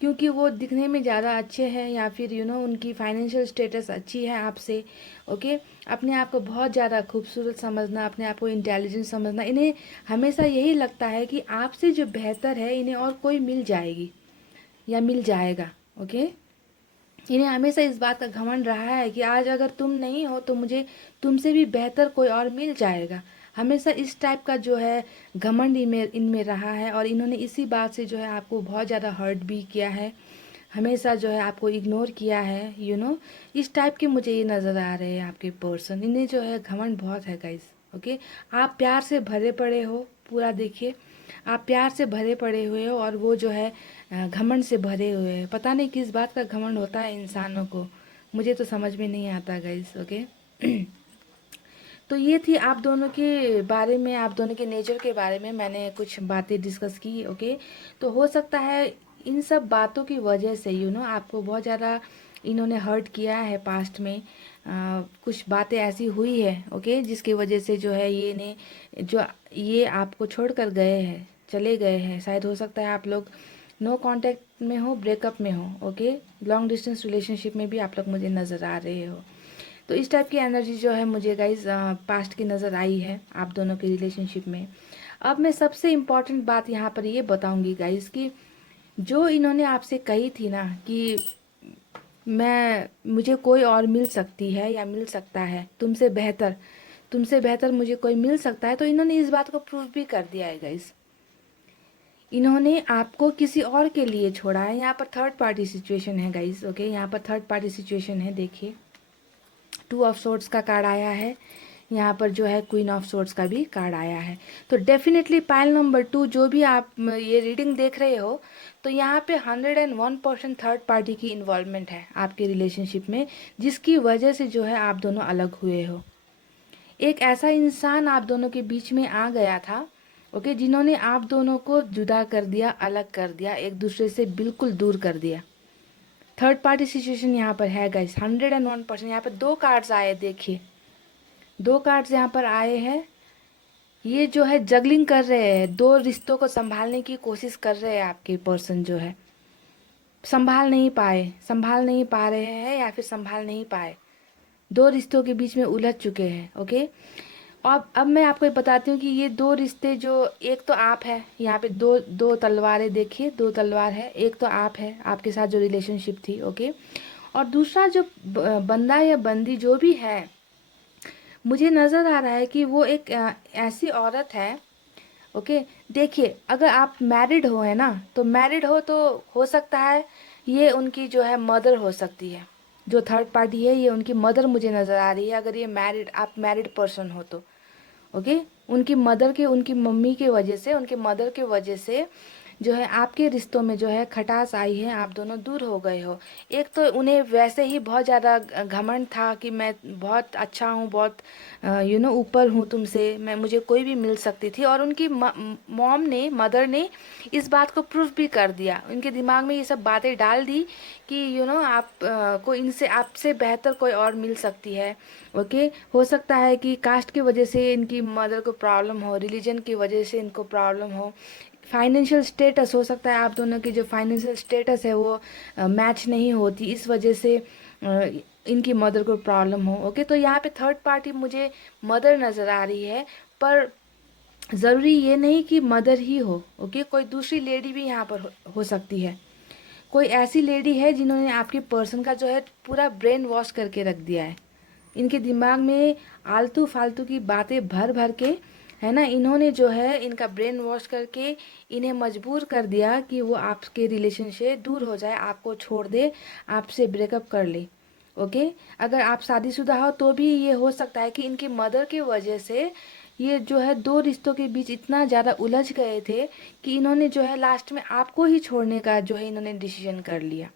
क्योंकि वो दिखने में ज़्यादा अच्छे हैं या फिर उनकी फाइनेंशियल स्टेटस अच्छी है आपसे। ओके, अपने आप को बहुत ज़्यादा खूबसूरत समझना, अपने आप को इंटेलिजेंट समझना, इन्हें हमेशा यही लगता है कि आपसे जो बेहतर है इन्हें और कोई मिल जाएगी या मिल जाएगा। ओके, इन्हें हमेशा इस बात का घमंड रहा है कि आज अगर तुम नहीं हो तो मुझे तुमसे भी बेहतर कोई और मिल जाएगा। हमेशा इस टाइप का जो है घमंड इनमें रहा है और इन्होंने इसी बात से जो है आपको बहुत ज़्यादा हर्ट भी किया है, हमेशा जो है आपको इग्नोर किया है। इस टाइप के मुझे ये नज़र आ रहे हैं आपके पर्सन। इन्हें जो है घमंड बहुत है गाइस। ओके, आप प्यार से भरे पड़े हो पूरा। देखिए, आप प्यार से भरे पड़े हुए हो और वो जो है घमंड से भरे हुए हैं। पता नहीं किस बात का घमंड होता है इंसानों को, मुझे तो समझ में नहीं आता गाइस। ओके तो ये थी आप दोनों के बारे में, आप दोनों के नेचर के बारे में मैंने कुछ बातें डिस्कस की। ओके, तो हो सकता है इन सब बातों की वजह से आपको बहुत ज़्यादा इन्होंने हर्ट किया है पास्ट में। कुछ बातें ऐसी हुई है, ओके, जिसकी वजह से जो है ये आपको छोड़कर गए हैं, चले गए हैं। शायद हो सकता है आप लोग नो कांटेक्ट में हो, ब्रेकअप में हो। ओके, लॉन्ग डिस्टेंस रिलेशनशिप में भी आप लोग मुझे नज़र आ रहे हो। तो इस टाइप की एनर्जी जो है मुझे गाइज पास्ट की नज़र आई है आप दोनों के रिलेशनशिप में। अब मैं सबसे इम्पॉर्टेंट बात यहाँ पर ये बताऊँगी गाइज कि जो इन्होंने आपसे कही थी ना कि मुझे कोई और मिल सकती है या मिल सकता है तुमसे बेहतर मुझे कोई मिल सकता है, तो इन्होंने इस बात को प्रूव भी कर दिया है गाइज। इन्होंने आपको किसी और के लिए छोड़ा है। यहाँ पर थर्ड पार्टी सिचुएशन है गाइज। ओके, यहाँ पर थर्ड पार्टी सिचुएशन है। देखिए, 2 ऑफ सोर्ड्स का कार्ड आया है, यहाँ पर जो है क्वीन ऑफ सोर्ड्स का भी कार्ड आया है। तो डेफिनेटली पाइल नंबर 2 जो भी आप ये रीडिंग देख रहे हो, तो यहाँ पे 101% थर्ड पार्टी की इन्वॉल्वमेंट है आपके रिलेशनशिप में, जिसकी वजह से जो है आप दोनों अलग हुए हो। एक ऐसा इंसान आप दोनों के बीच में आ गया था, ओके, जिन्होंने आप दोनों को जुदा कर दिया, अलग कर दिया, एक दूसरे से बिल्कुल दूर कर दिया। थर्ड पार्टी सिचुएशन यहाँ पर है गाइस, 101%। यहाँ पर दो कार्ड्स आए, देखिए दो कार्ड्स यहाँ पर आए हैं। ये जो है जगलिंग कर रहे हैं, दो रिश्तों को संभालने की कोशिश कर रहे हैं। आपके पर्सन जो है संभाल नहीं पा रहे हैं, या फिर संभाल नहीं पाए, दो रिश्तों के बीच में उलझ चुके हैं। ओके, अब मैं आपको बताती हूँ कि ये दो रिश्ते, जो एक तो आप है, यहाँ पे दो दो तलवारें, देखिए दो तलवार है। एक तो आप है, आपके साथ जो रिलेशनशिप थी, ओके। और दूसरा जो बंदा या बंदी जो भी है, मुझे नज़र आ रहा है कि वो एक ऐसी औरत है। ओके, देखिए अगर आप मैरिड हो, है ना, तो मैरिड हो सकता है ये उनकी जो है मदर हो सकती है। जो थर्ड पार्टी है, ये उनकी मदर मुझे नज़र आ रही है, अगर ये आप मैरिड पर्सन हो तो। ओके, उनकी मम्मी की वजह से, उनके मदर की वजह से जो है आपके रिश्तों में जो है खटास आई है, आप दोनों दूर हो गए हो। एक तो उन्हें वैसे ही बहुत ज़्यादा घमंड था कि मैं बहुत अच्छा हूँ, बहुत ऊपर हूँ तुमसे, मुझे कोई भी मिल सकती थी। और उनकी मदर ने इस बात को प्रूफ भी कर दिया, उनके दिमाग में ये सब बातें डाल दी कि आप को इनसे, आपसे बेहतर कोई और मिल सकती है। ओके, हो सकता है कि कास्ट की वजह से इनकी मदर को प्रॉब्लम हो, रिलीजन की वजह से इनको प्रॉब्लम हो, फाइनेंशियल स्टेटस हो सकता है, आप दोनों की जो फाइनेंशियल स्टेटस है वो मैच नहीं होती, इस वजह से इनकी मदर को प्रॉब्लम हो। ओके, तो यहाँ पे थर्ड पार्टी मुझे मदर नज़र आ रही है, पर ज़रूरी ये नहीं कि मदर ही हो। ओके, कोई दूसरी लेडी भी यहाँ पर हो सकती है। कोई ऐसी लेडी है जिन्होंने आपके पर्सन का जो है पूरा ब्रेन वॉश करके रख दिया है। इनके दिमाग में आलतू फालतू की बातें भर भर के, है ना, इन्होंने जो है इनका ब्रेन वॉश करके इन्हें मजबूर कर दिया कि वो आपके रिलेशन से दूर हो जाए, आपको छोड़ दे, आपसे ब्रेकअप कर ले। ओके, अगर आप शादीशुदा हो तो भी ये हो सकता है कि इनकी मदर की वजह से ये जो है दो रिश्तों के बीच इतना ज़्यादा उलझ गए थे कि इन्होंने जो है लास्ट में आपको ही छोड़ने का जो है इन्होंने डिसीजन कर लिया।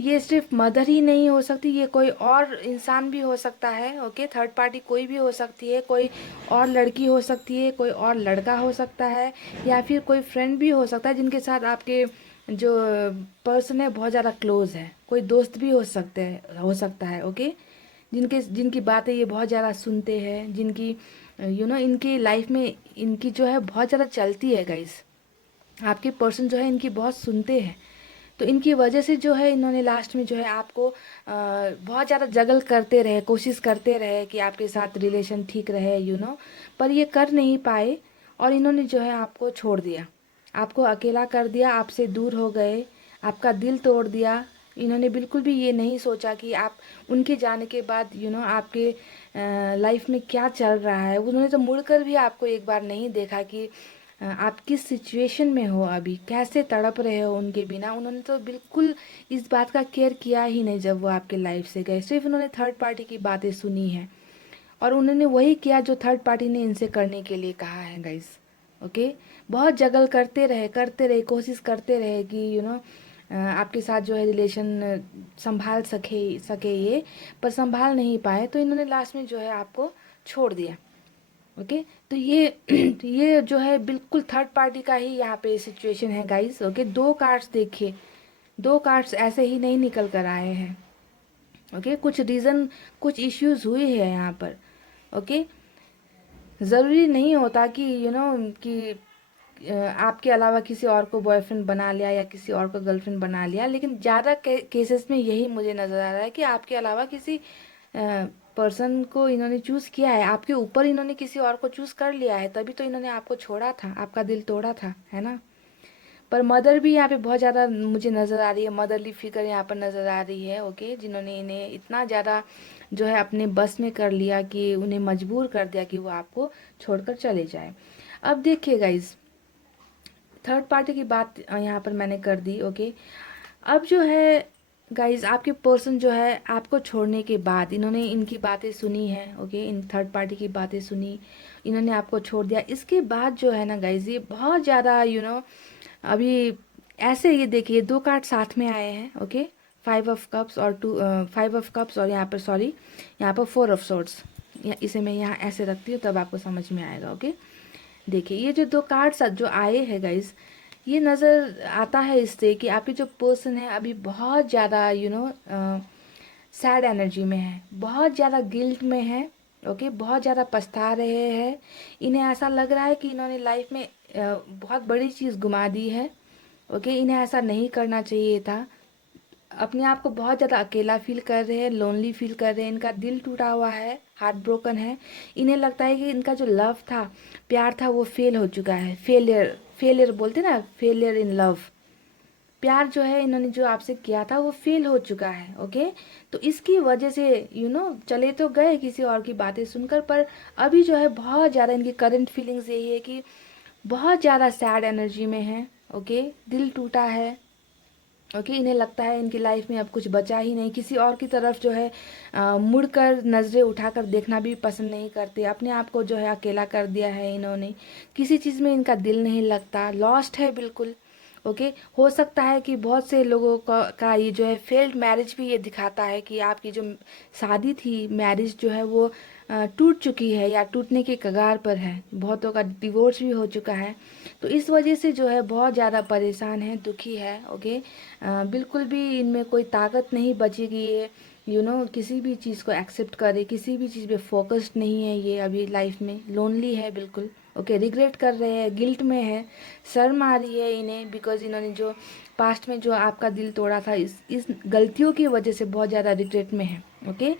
ये सिर्फ मदर ही नहीं हो सकती, ये कोई और इंसान भी हो सकता है। ओके, थर्ड पार्टी कोई भी हो सकती है, कोई और लड़की हो सकती है, कोई और लड़का हो सकता है, या फिर कोई फ्रेंड भी हो सकता है जिनके साथ आपके जो पर्सन है बहुत ज़्यादा क्लोज है, कोई दोस्त भी हो सकता है। ओके, जिनकी बातें ये बहुत ज़्यादा सुनते हैं, जिनकी इनकी लाइफ में इनकी जो है बहुत ज़्यादा चलती है गाइस। आपके पर्सन जो है इनकी बहुत सुनते हैं, तो इनकी वजह से जो है इन्होंने लास्ट में जो है आपको बहुत ज़्यादा जगल करते रहे, कोशिश करते रहे कि आपके साथ रिलेशन ठीक रहे, पर ये कर नहीं पाए, और इन्होंने जो है आपको छोड़ दिया, आपको अकेला कर दिया, आपसे दूर हो गए, आपका दिल तोड़ दिया। इन्होंने बिल्कुल भी ये नहीं सोचा कि आप उनके जाने के बाद आपके लाइफ में क्या चल रहा है। उन्होंने तो मुड़कर भी आपको एक बार नहीं देखा कि आप किस सिचुएशन में हो, अभी कैसे तड़प रहे हो उनके बिना। उन्होंने तो बिल्कुल इस बात का केयर किया ही नहीं जब वो आपके लाइफ से गए, सिर्फ उन्होंने थर्ड पार्टी की बातें सुनी है, और उन्होंने वही किया जो थर्ड पार्टी ने इनसे करने के लिए कहा है गाइस। ओके, बहुत जगल करते रहे, कोशिश करते रहे कि आपके साथ जो है रिलेशन संभाल सके ये, पर संभाल नहीं पाए, तो इन्होंने लास्ट में जो है आपको छोड़ दिया। ओके, तो ये ये जो है बिल्कुल थर्ड पार्टी का ही यहाँ पे सिचुएशन है गाइस। ओके, दो कार्ड्स देखिए, दो कार्ड्स ऐसे ही नहीं निकल कर आए हैं। ओके, कुछ रीज़न, कुछ इश्यूज हुए हैं यहाँ पर। ओके, ज़रूरी नहीं होता कि कि आपके अलावा किसी और को बॉयफ्रेंड बना लिया या किसी और को गर्लफ्रेंड बना लिया, लेकिन ज़्यादा केसेस में यही मुझे नज़र आ रहा है कि आपके अलावा किसी पर्सन को इन्होंने चूज़ किया है, आपके ऊपर इन्होंने किसी और को चूज़ कर लिया है, तभी तो इन्होंने आपको छोड़ा था, आपका दिल तोड़ा था, है ना। पर मदर भी यहाँ पे बहुत ज़्यादा मुझे नज़र आ रही है, मदरली फिगर यहाँ पर नज़र आ रही है। ओके, जिन्होंने इन्हें इतना ज़्यादा जो है अपने बस में कर लिया कि उन्हें मजबूर कर दिया कि वो आपको छोड़कर चले जाए। अब देखिए गाइज, थर्ड पार्टी की बात यहाँ पर मैंने कर दी। ओके, अब जो है गाइज, आपके पर्सन जो है आपको छोड़ने के बाद इन्होंने इनकी बातें सुनी है। ओके, इन थर्ड पार्टी की बातें सुनी, इन्होंने आपको छोड़ दिया। इसके बाद जो है ना गाइज, ये बहुत ज़्यादा अभी ऐसे, ये देखिए दो कार्ड साथ में आए हैं। ओके, 5 ऑफ कप्स और 5 ऑफ कप्स, और यहाँ पर सॉरी, यहाँ पर 4 ऑफ सोर्ड्स। इसे मैं यहाँ ऐसे रखती हूँ तब आपको समझ में आएगा। ओके, देखिए ये जो दो कार्ड्स जो आए हैं गाइस, ये नज़र आता है इससे कि आपके जो पर्सन है अभी बहुत ज़्यादा सैड एनर्जी में है, बहुत ज़्यादा गिल्ट में है। ओके, बहुत ज़्यादा पछता रहे हैं। इन्हें ऐसा लग रहा है कि इन्होंने लाइफ में बहुत बड़ी चीज़ गुमा दी है। ओके, इन्हें ऐसा नहीं करना चाहिए था। अपने आप को बहुत ज़्यादा अकेला फील कर रहे हैं, लोनली फील कर रहे हैं, इनका दिल टूटा हुआ है, हार्ट ब्रोकन है। इन्हें लगता है कि इनका जो लव था, प्यार था, वो फेल हो चुका है। फेलियर, फेलियर बोलते ना, फेलियर इन लव। प्यार जो है इन्होंने जो आपसे किया था वो फेल हो चुका है। ओके, तो इसकी वजह से चले तो गए किसी और की बातें सुनकर, पर अभी जो है बहुत ज़्यादा इनकी करंट फीलिंग्स यही है कि बहुत ज़्यादा सैड एनर्जी में है। ओके, दिल टूटा है। ओके, इन्हें लगता है इनकी लाइफ में अब कुछ बचा ही नहीं। किसी और की तरफ जो है मुड़कर नज़रें उठाकर देखना भी पसंद नहीं करते। अपने आप को जो है अकेला कर दिया है इन्होंने। किसी चीज़ में इनका दिल नहीं लगता, लॉस्ट है बिल्कुल। ओके, हो सकता है कि बहुत से लोगों का ये जो है फेल्ड मैरिज भी ये दिखाता है कि आपकी जो शादी थी, मैरिज जो है वो टूट चुकी है या टूटने के कगार पर है। बहुतों का डिवोर्स भी हो चुका है। तो इस वजह से जो है बहुत ज़्यादा परेशान है, दुखी है। ओके, बिल्कुल भी इनमें कोई ताकत नहीं बची कि ये किसी भी चीज़ को एक्सेप्ट करे, किसी भी चीज़ पे फोकस्ड नहीं है। ये अभी लाइफ में लोनली है बिल्कुल। ओके, रिग्रेट कर रहे हैं, गिल्ट में है, शर्म आ रही है इन्हें, बिकॉज इन्होंने जो पास्ट में जो आपका दिल तोड़ा था, इस गलतियों की वजह से बहुत ज़्यादा रिग्रेट में है। ओके,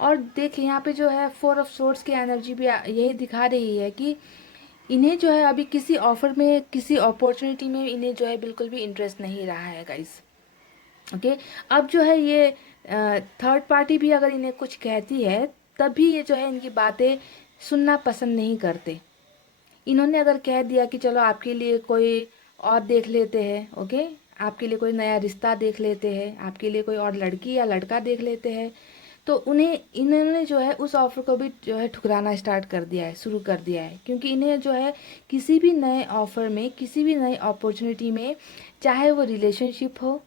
और देखिए यहाँ पे जो है 4 ऑफ सोर्ड्स की एनर्जी भी यही दिखा रही है कि इन्हें जो है अभी किसी ऑफर में, किसी अपॉर्चुनिटी में इन्हें जो है बिल्कुल भी इंटरेस्ट नहीं रहा है गाइस। ओके, अब जो है ये थर्ड पार्टी भी अगर इन्हें कुछ कहती है, तब भी ये जो है इनकी बातें सुनना पसंद नहीं करते। इन्होंने अगर कह दिया कि चलो आपके लिए कोई और देख लेते हैं, ओके, आपके लिए कोई नया रिश्ता देख लेते हैं, आपके लिए कोई और लड़की या लड़का देख लेते हैं, तो उन्हें इन्होंने जो है उस ऑफ़र को भी जो है ठुकराना स्टार्ट कर दिया है, शुरू कर दिया है। क्योंकि इन्हें जो है किसी भी नए ऑफ़र में, किसी भी नई अपॉर्चुनिटी में, चाहे वो रिलेशनशिप हो,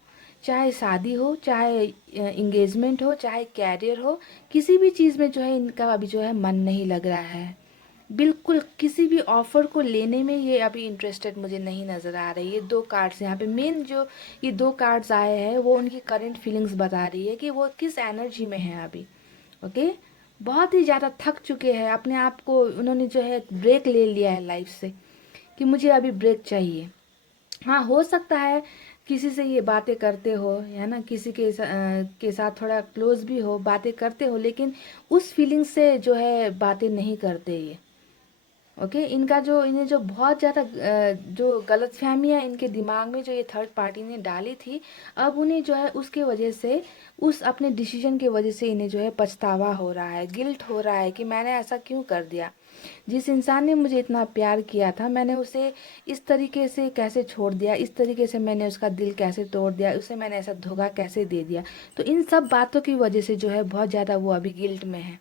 चाहे शादी हो, चाहे इंगेजमेंट हो, चाहे कैरियर हो, किसी भी चीज़ में जो है इनका अभी जो है मन नहीं लग रहा है। बिल्कुल किसी भी ऑफ़र को लेने में ये अभी इंटरेस्टेड मुझे नहीं नज़र आ रही है। 2 कार्ड्स यहाँ पे मेन जो ये 2 कार्ड्स आए हैं वो उनकी करंट फीलिंग्स बता रही है कि वो किस एनर्जी में है अभी। ओके, बहुत ही ज़्यादा थक चुके हैं, अपने आप को उन्होंने जो है ब्रेक ले लिया है लाइफ से, कि मुझे अभी ब्रेक चाहिए। हाँ, हो सकता है किसी से ये बातें करते हो, है ना, किसी के साथ थोड़ा क्लोज भी हो, बातें करते हो, लेकिन उस फीलिंग से जो है बातें नहीं करते ये। ओके, इनका जो इन्हें जो बहुत ज़्यादा जो गलतफहमियां इनके दिमाग में जो ये थर्ड पार्टी ने डाली थी, अब उन्हें जो है उसके वजह से, उस अपने डिसीजन की वजह से इन्हें जो है पछतावा हो रहा है, गिल्ट हो रहा है कि मैंने ऐसा क्यों कर दिया। जिस इंसान ने मुझे इतना प्यार किया था, मैंने उसे इस तरीके से कैसे छोड़ दिया, इस तरीके से मैंने उसका दिल कैसे तोड़ दिया, उसे मैंने ऐसा धोखा कैसे दे दिया। तो इन सब बातों की वजह से जो है बहुत ज़्यादा वो अभी गिल्ट में है,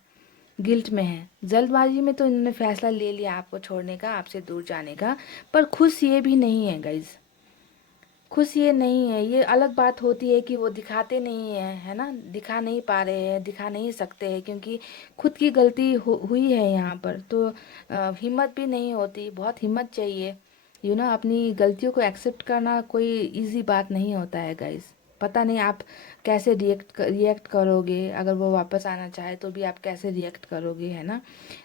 गिल्ट में है। जल्दबाजी में तो इन्होंने फैसला ले लिया आपको छोड़ने का, आपसे दूर जाने का, पर खुश ये भी नहीं है गाइज। खुश ये नहीं है। ये अलग बात होती है कि वो दिखाते नहीं है, है ना, दिखा नहीं पा रहे हैं, दिखा नहीं सकते हैं, क्योंकि खुद की गलती हुई है यहाँ पर। तो हिम्मत भी नहीं होती, बहुत हिम्मत चाहिए। अपनी गलतियों को एक्सेप्ट करना कोई इजी बात नहीं होता है गाइज। पता नहीं आप कैसे रिएक्ट करोगे, अगर वो वापस आना चाहे तो भी आप कैसे रिएक्ट करोगे, है ना।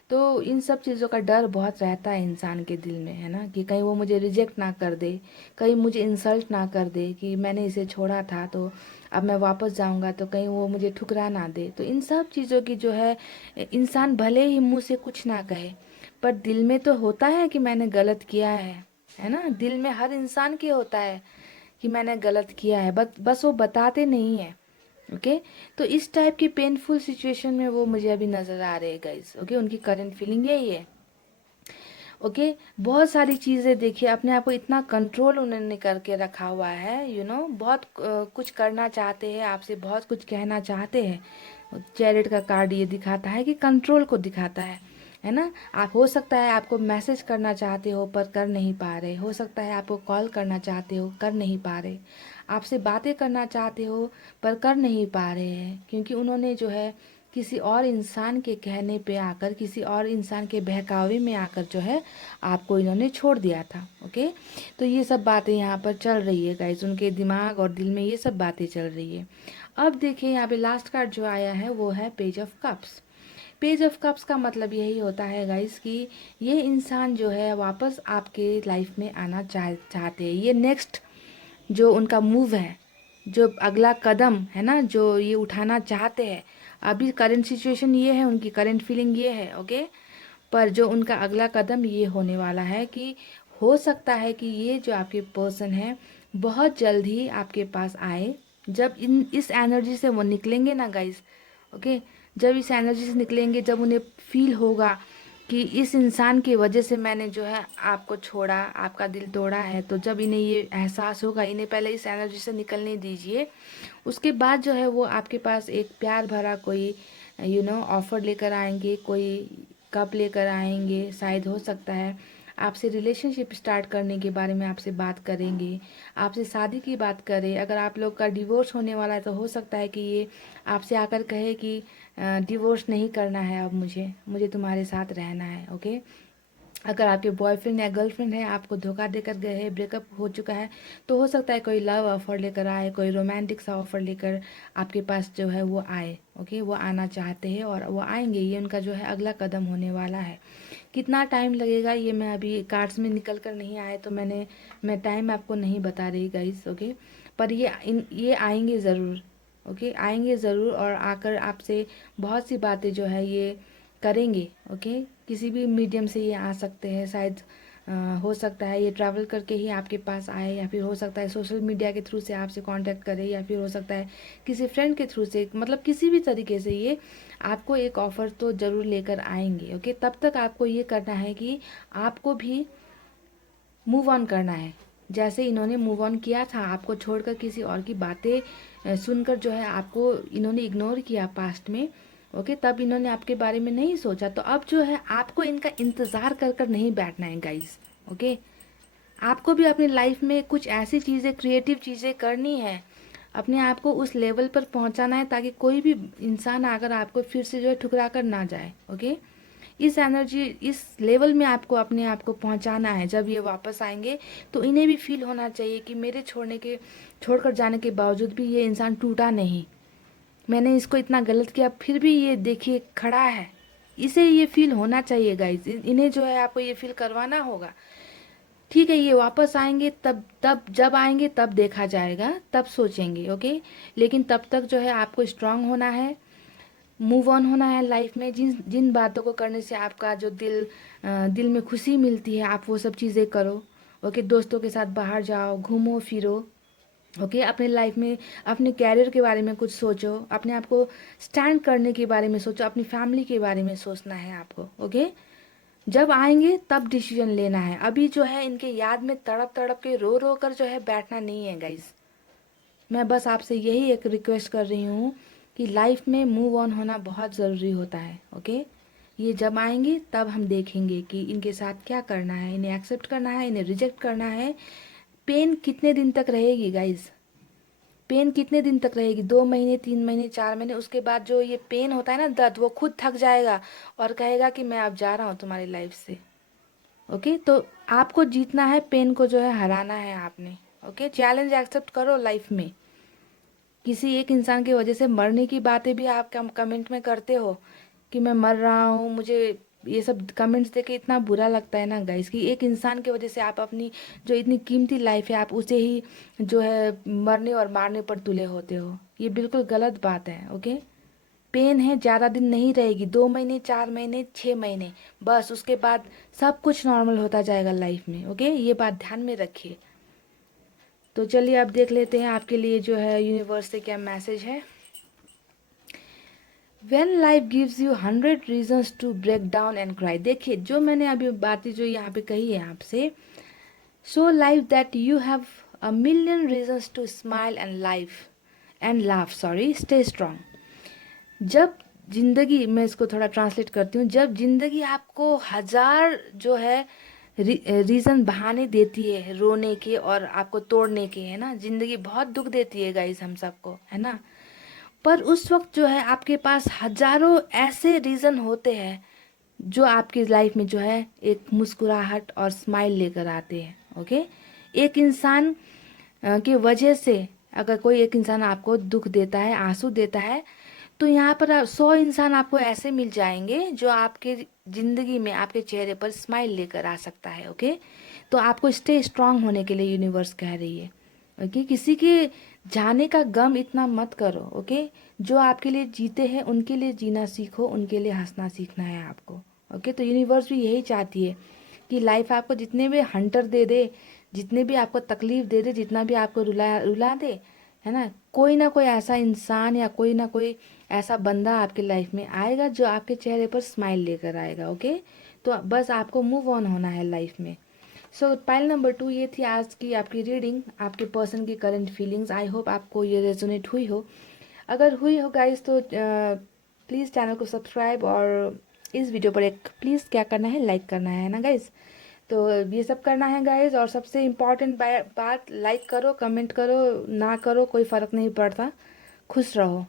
तो इन सब चीज़ों का डर बहुत रहता है इंसान के दिल में, है ना, कि कहीं वो मुझे रिजेक्ट ना कर दे, कहीं मुझे इंसल्ट ना कर दे, कि मैंने इसे छोड़ा था तो अब मैं वापस जाऊंगा तो कहीं वो मुझे ठुकरा ना दे। तो इन सब चीज़ों की जो है, इंसान भले ही मुंह से कुछ ना कहे, पर दिल में तो होता है कि मैंने गलत किया है ना, दिल में हर इंसान के होता है कि मैंने गलत किया है, बस वो बताते नहीं है। ओके, तो इस टाइप की पेनफुल सिचुएशन में वो मुझे अभी नज़र आ रहे हैं गाइस। ओके, उनकी करंट फीलिंग यही है। ओके, बहुत सारी चीज़ें देखिए, अपने आप को इतना कंट्रोल उन्होंने करके रखा हुआ है, बहुत कुछ करना चाहते हैं, आपसे बहुत कुछ कहना चाहते हैं। चैरिट का कार्ड ये दिखाता है कि कंट्रोल को दिखाता है ना। आप, हो सकता है आपको मैसेज करना चाहते हो पर कर नहीं पा रहे, हो सकता है आपको कॉल करना चाहते हो, कर नहीं पा रहे, आपसे बातें करना चाहते हो पर कर नहीं पा रहे हैं, क्योंकि उन्होंने जो है किसी और इंसान के कहने पे आकर, किसी और इंसान के बहकावे में आकर जो है आपको इन्होंने छोड़ दिया था। ओके, तो ये सब बातें यहाँ पर चल रही है गाइस, उनके दिमाग और दिल में ये सब बातें चल रही है। अब देखिए यहाँ पे लास्ट कार्ड जो आया है वो है page of cups. Page of cups का मतलब यही होता है गाइस कि ये इंसान जो है वापस आपके लाइफ में आना चाहते हैं। ये नेक्स्ट जो उनका मूव है, जो अगला कदम है ना, जो ये उठाना चाहते हैं। अभी करंट सिचुएशन ये है, उनकी करंट फीलिंग ये है। ओके, पर जो उनका अगला कदम ये होने वाला है कि हो सकता है कि ये जो आपके पर्सन है बहुत जल्द ही आपके पास आए। जब इस एनर्जी से वो निकलेंगे ना गाइस, ओके, जब इस एनर्जी से निकलेंगे, जब उन्हें फील होगा कि इस इंसान की वजह से मैंने जो है आपको छोड़ा, आपका दिल तोड़ा है, तो जब इन्हें ये एहसास होगा, इन्हें पहले इस एनर्जी से निकलने दीजिए। उसके बाद जो है वो आपके पास एक प्यार भरा कोई ऑफर लेकर आएंगे, कोई कप लेकर आएंगे। शायद हो सकता है आपसे रिलेशनशिप स्टार्ट करने के बारे में आपसे बात करेंगे, आपसे शादी की बात करें। अगर आप लोग का डिवोर्स होने वाला है तो हो सकता है कि ये आपसे आकर कहे कि डिवोर्स नहीं करना है, अब मुझे मुझे तुम्हारे साथ रहना है। ओके, अगर आपके बॉयफ्रेंड या गर्लफ्रेंड है, आपको धोखा देकर गए हैं, ब्रेकअप हो चुका है, तो हो सकता है कोई लव ऑफर लेकर आए, कोई रोमांटिक सा ऑफर लेकर आपके पास जो है वो आए। ओके, वो आना चाहते हैं और वो आएंगे। ये उनका जो है अगला कदम होने वाला है। कितना टाइम लगेगा ये मैं अभी कार्ड्स में निकल कर नहीं आए तो मैं टाइम आपको नहीं बता रही गाइस। ओके, पर ये आएंगे ज़रूर। ओके, आएंगे ज़रूर और आकर आपसे बहुत सी बातें जो है ये करेंगे। ओके, किसी भी मीडियम से ये आ सकते हैं। शायद हो सकता है ये ट्रैवल करके ही आपके पास आए, या फिर हो सकता है सोशल मीडिया के थ्रू से आपसे कांटेक्ट करे, या फिर हो सकता है किसी फ्रेंड के थ्रू से, मतलब किसी भी तरीके से ये आपको एक ऑफ़र तो ज़रूर लेकर आएंगे। ओके, तब तक आपको ये करना है कि आपको भी मूव ऑन करना है। जैसे इन्होंने मूव ऑन किया था, आपको छोड़कर किसी और की बातें सुनकर जो है आपको इन्होंने इग्नोर किया पास्ट में। ओके, तब इन्होंने आपके बारे में नहीं सोचा, तो अब जो है आपको इनका इंतज़ार कर कर नहीं बैठना है गाइस। ओके, आपको भी अपनी लाइफ में कुछ ऐसी चीज़ें, क्रिएटिव चीज़ें करनी है, अपने आप को उस लेवल पर पहुंचाना है ताकि कोई भी इंसान अगर आपको फिर से जो है ठुकरा कर ना जाए। ओके, इस एनर्जी, इस लेवल में आपको अपने आप को पहुंचाना है। जब ये वापस आएंगे तो इन्हें भी फील होना चाहिए कि मेरे छोड़कर जाने के बावजूद भी ये इंसान टूटा नहीं, मैंने इसको इतना गलत किया फिर भी ये देखिए खड़ा है। इसे ये फील होना चाहिए गाइस, इन्हें जो है आपको ये फील करवाना होगा। ठीक है, ये वापस आएंगे, तब तब जब आएंगे तब देखा जाएगा, तब सोचेंगे। ओके, लेकिन तब तक जो है आपको स्ट्रांग होना है, मूव ऑन होना है लाइफ में। जिन जिन बातों को करने से आपका जो दिल में खुशी मिलती है, आप वो सब चीज़ें करो। ओके, दोस्तों के साथ बाहर जाओ, घूमो फिरो। ओके, अपने लाइफ में अपने कैरियर के बारे में कुछ सोचो, अपने आप को स्टैंड करने के बारे में सोचो, अपनी फैमिली के बारे में सोचना है आपको। ओके, जब आएंगे तब डिसीजन लेना है। अभी जो है इनके याद में तड़प तड़प के रो रो कर जो है बैठना नहीं है गाइस। मैं बस आपसे यही एक रिक्वेस्ट कर रही हूँ कि लाइफ में मूव ऑन होना बहुत ज़रूरी होता है। ओके, ये जब आएंगे तब हम देखेंगे कि इनके साथ क्या करना है, इन्हें एक्सेप्ट करना है, इन्हें रिजेक्ट करना है। पेन कितने दिन तक रहेगी गाइस, पेन कितने दिन तक रहेगी? 2 महीने, 3 महीने, 4 महीने, उसके बाद जो ये पेन होता है ना, दर्द, वो खुद थक जाएगा और कहेगा कि मैं अब जा रहा हूँ तुम्हारी लाइफ से। ओके, तो आपको जीतना है, पेन को जो है हराना है आपने। ओके, चैलेंज एक्सेप्ट करो लाइफ में। किसी एक इंसान की वजह से मरने की बातें भी आप कमेंट में करते हो कि मैं मर रहा हूँ, मुझे ये सब कमेंट्स देके इतना बुरा लगता है ना गाइस, कि एक इंसान की वजह से आप अपनी जो इतनी कीमती लाइफ है आप उसे ही जो है मरने और मारने पर तुले होते हो। ये बिल्कुल गलत बात है। ओके, पेन है, ज़्यादा दिन नहीं रहेगी, 2 महीने, 4 महीने, 6 महीने, बस उसके बाद सब कुछ नॉर्मल होता जाएगा लाइफ में। ओके, ये बात ध्यान में रखिए। तो चलिए अब देख लेते हैं आपके लिए जो है यूनिवर्स से क्या मैसेज है। When life gives you 100 reasons to break down and cry, देखिए जो मैंने अभी बातें जो यहाँ पे कही है आपसे, show life that you have a million reasons to smile and laugh, sorry, stay strong। जब जिंदगी, मैं इसको थोड़ा ट्रांसलेट करती हूँ, जब जिंदगी आपको हजार जो है रीज़न बहाने देती है रोने के और आपको तोड़ने के, है ना, जिंदगी बहुत दुख देती है गाइस हम सबको, है ना, पर उस वक्त जो है आपके पास हजारों ऐसे रीज़न होते हैं जो आपकी लाइफ में जो है एक मुस्कुराहट और स्माइल लेकर आते हैं। ओके, एक इंसान की वजह से अगर कोई एक इंसान आपको दुख देता है, आंसू देता है, तो यहाँ पर 100 इंसान आपको ऐसे मिल जाएंगे जो आपके ज़िंदगी में आपके चेहरे पर स्माइल लेकर आ सकता है। ओके, तो आपको स्टे स्ट्रांग होने के लिए यूनिवर्स कह रही है। ओके, किसी के जाने का गम इतना मत करो। ओके, जो आपके लिए जीते हैं उनके लिए जीना सीखो, उनके लिए हंसना सीखना है आपको। ओके, तो यूनिवर्स भी यही चाहती है कि लाइफ आपको जितने भी हंटर दे दे, जितने भी आपको तकलीफ दे दे, जितना भी आपको रुला रुला दे, है ना कोई ऐसा इंसान या कोई ना कोई ऐसा बंदा आपके लाइफ में आएगा जो आपके चेहरे पर स्माइल लेकर आएगा। ओके, तो बस आपको मूव ऑन होना है लाइफ में। सो पाइल नंबर 2 ये थी आज की आपकी रीडिंग, आपके पर्सन की करंट फीलिंग्स। आई होप आपको ये रेजोनेट हुई हो। अगर हुई हो गाइज तो प्लीज़ चैनल को सब्सक्राइब और इस वीडियो पर एक प्लीज़ क्या करना है, लाइक करना है ना गाइज। तो ये सब करना है गाइज, और सबसे इम्पॉर्टेंट बात, लाइक करो, कमेंट करो, ना करो, कोई फ़र्क नहीं पड़ता। खुश रहो,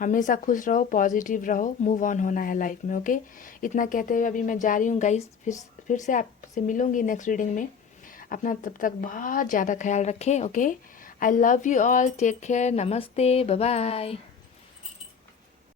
हमेशा खुश रहो, पॉजिटिव रहो, मूव ऑन होना है लाइफ में। ओके, इतना कहते हुए अभी मैं जा रही हूँ गाइज, फिर से आपसे मिलूंगी नेक्स्ट रीडिंग में। अपना तब तक बहुत ज़्यादा ख्याल रखें। Okay, I love you all, take care, नमस्ते, बाय बाय।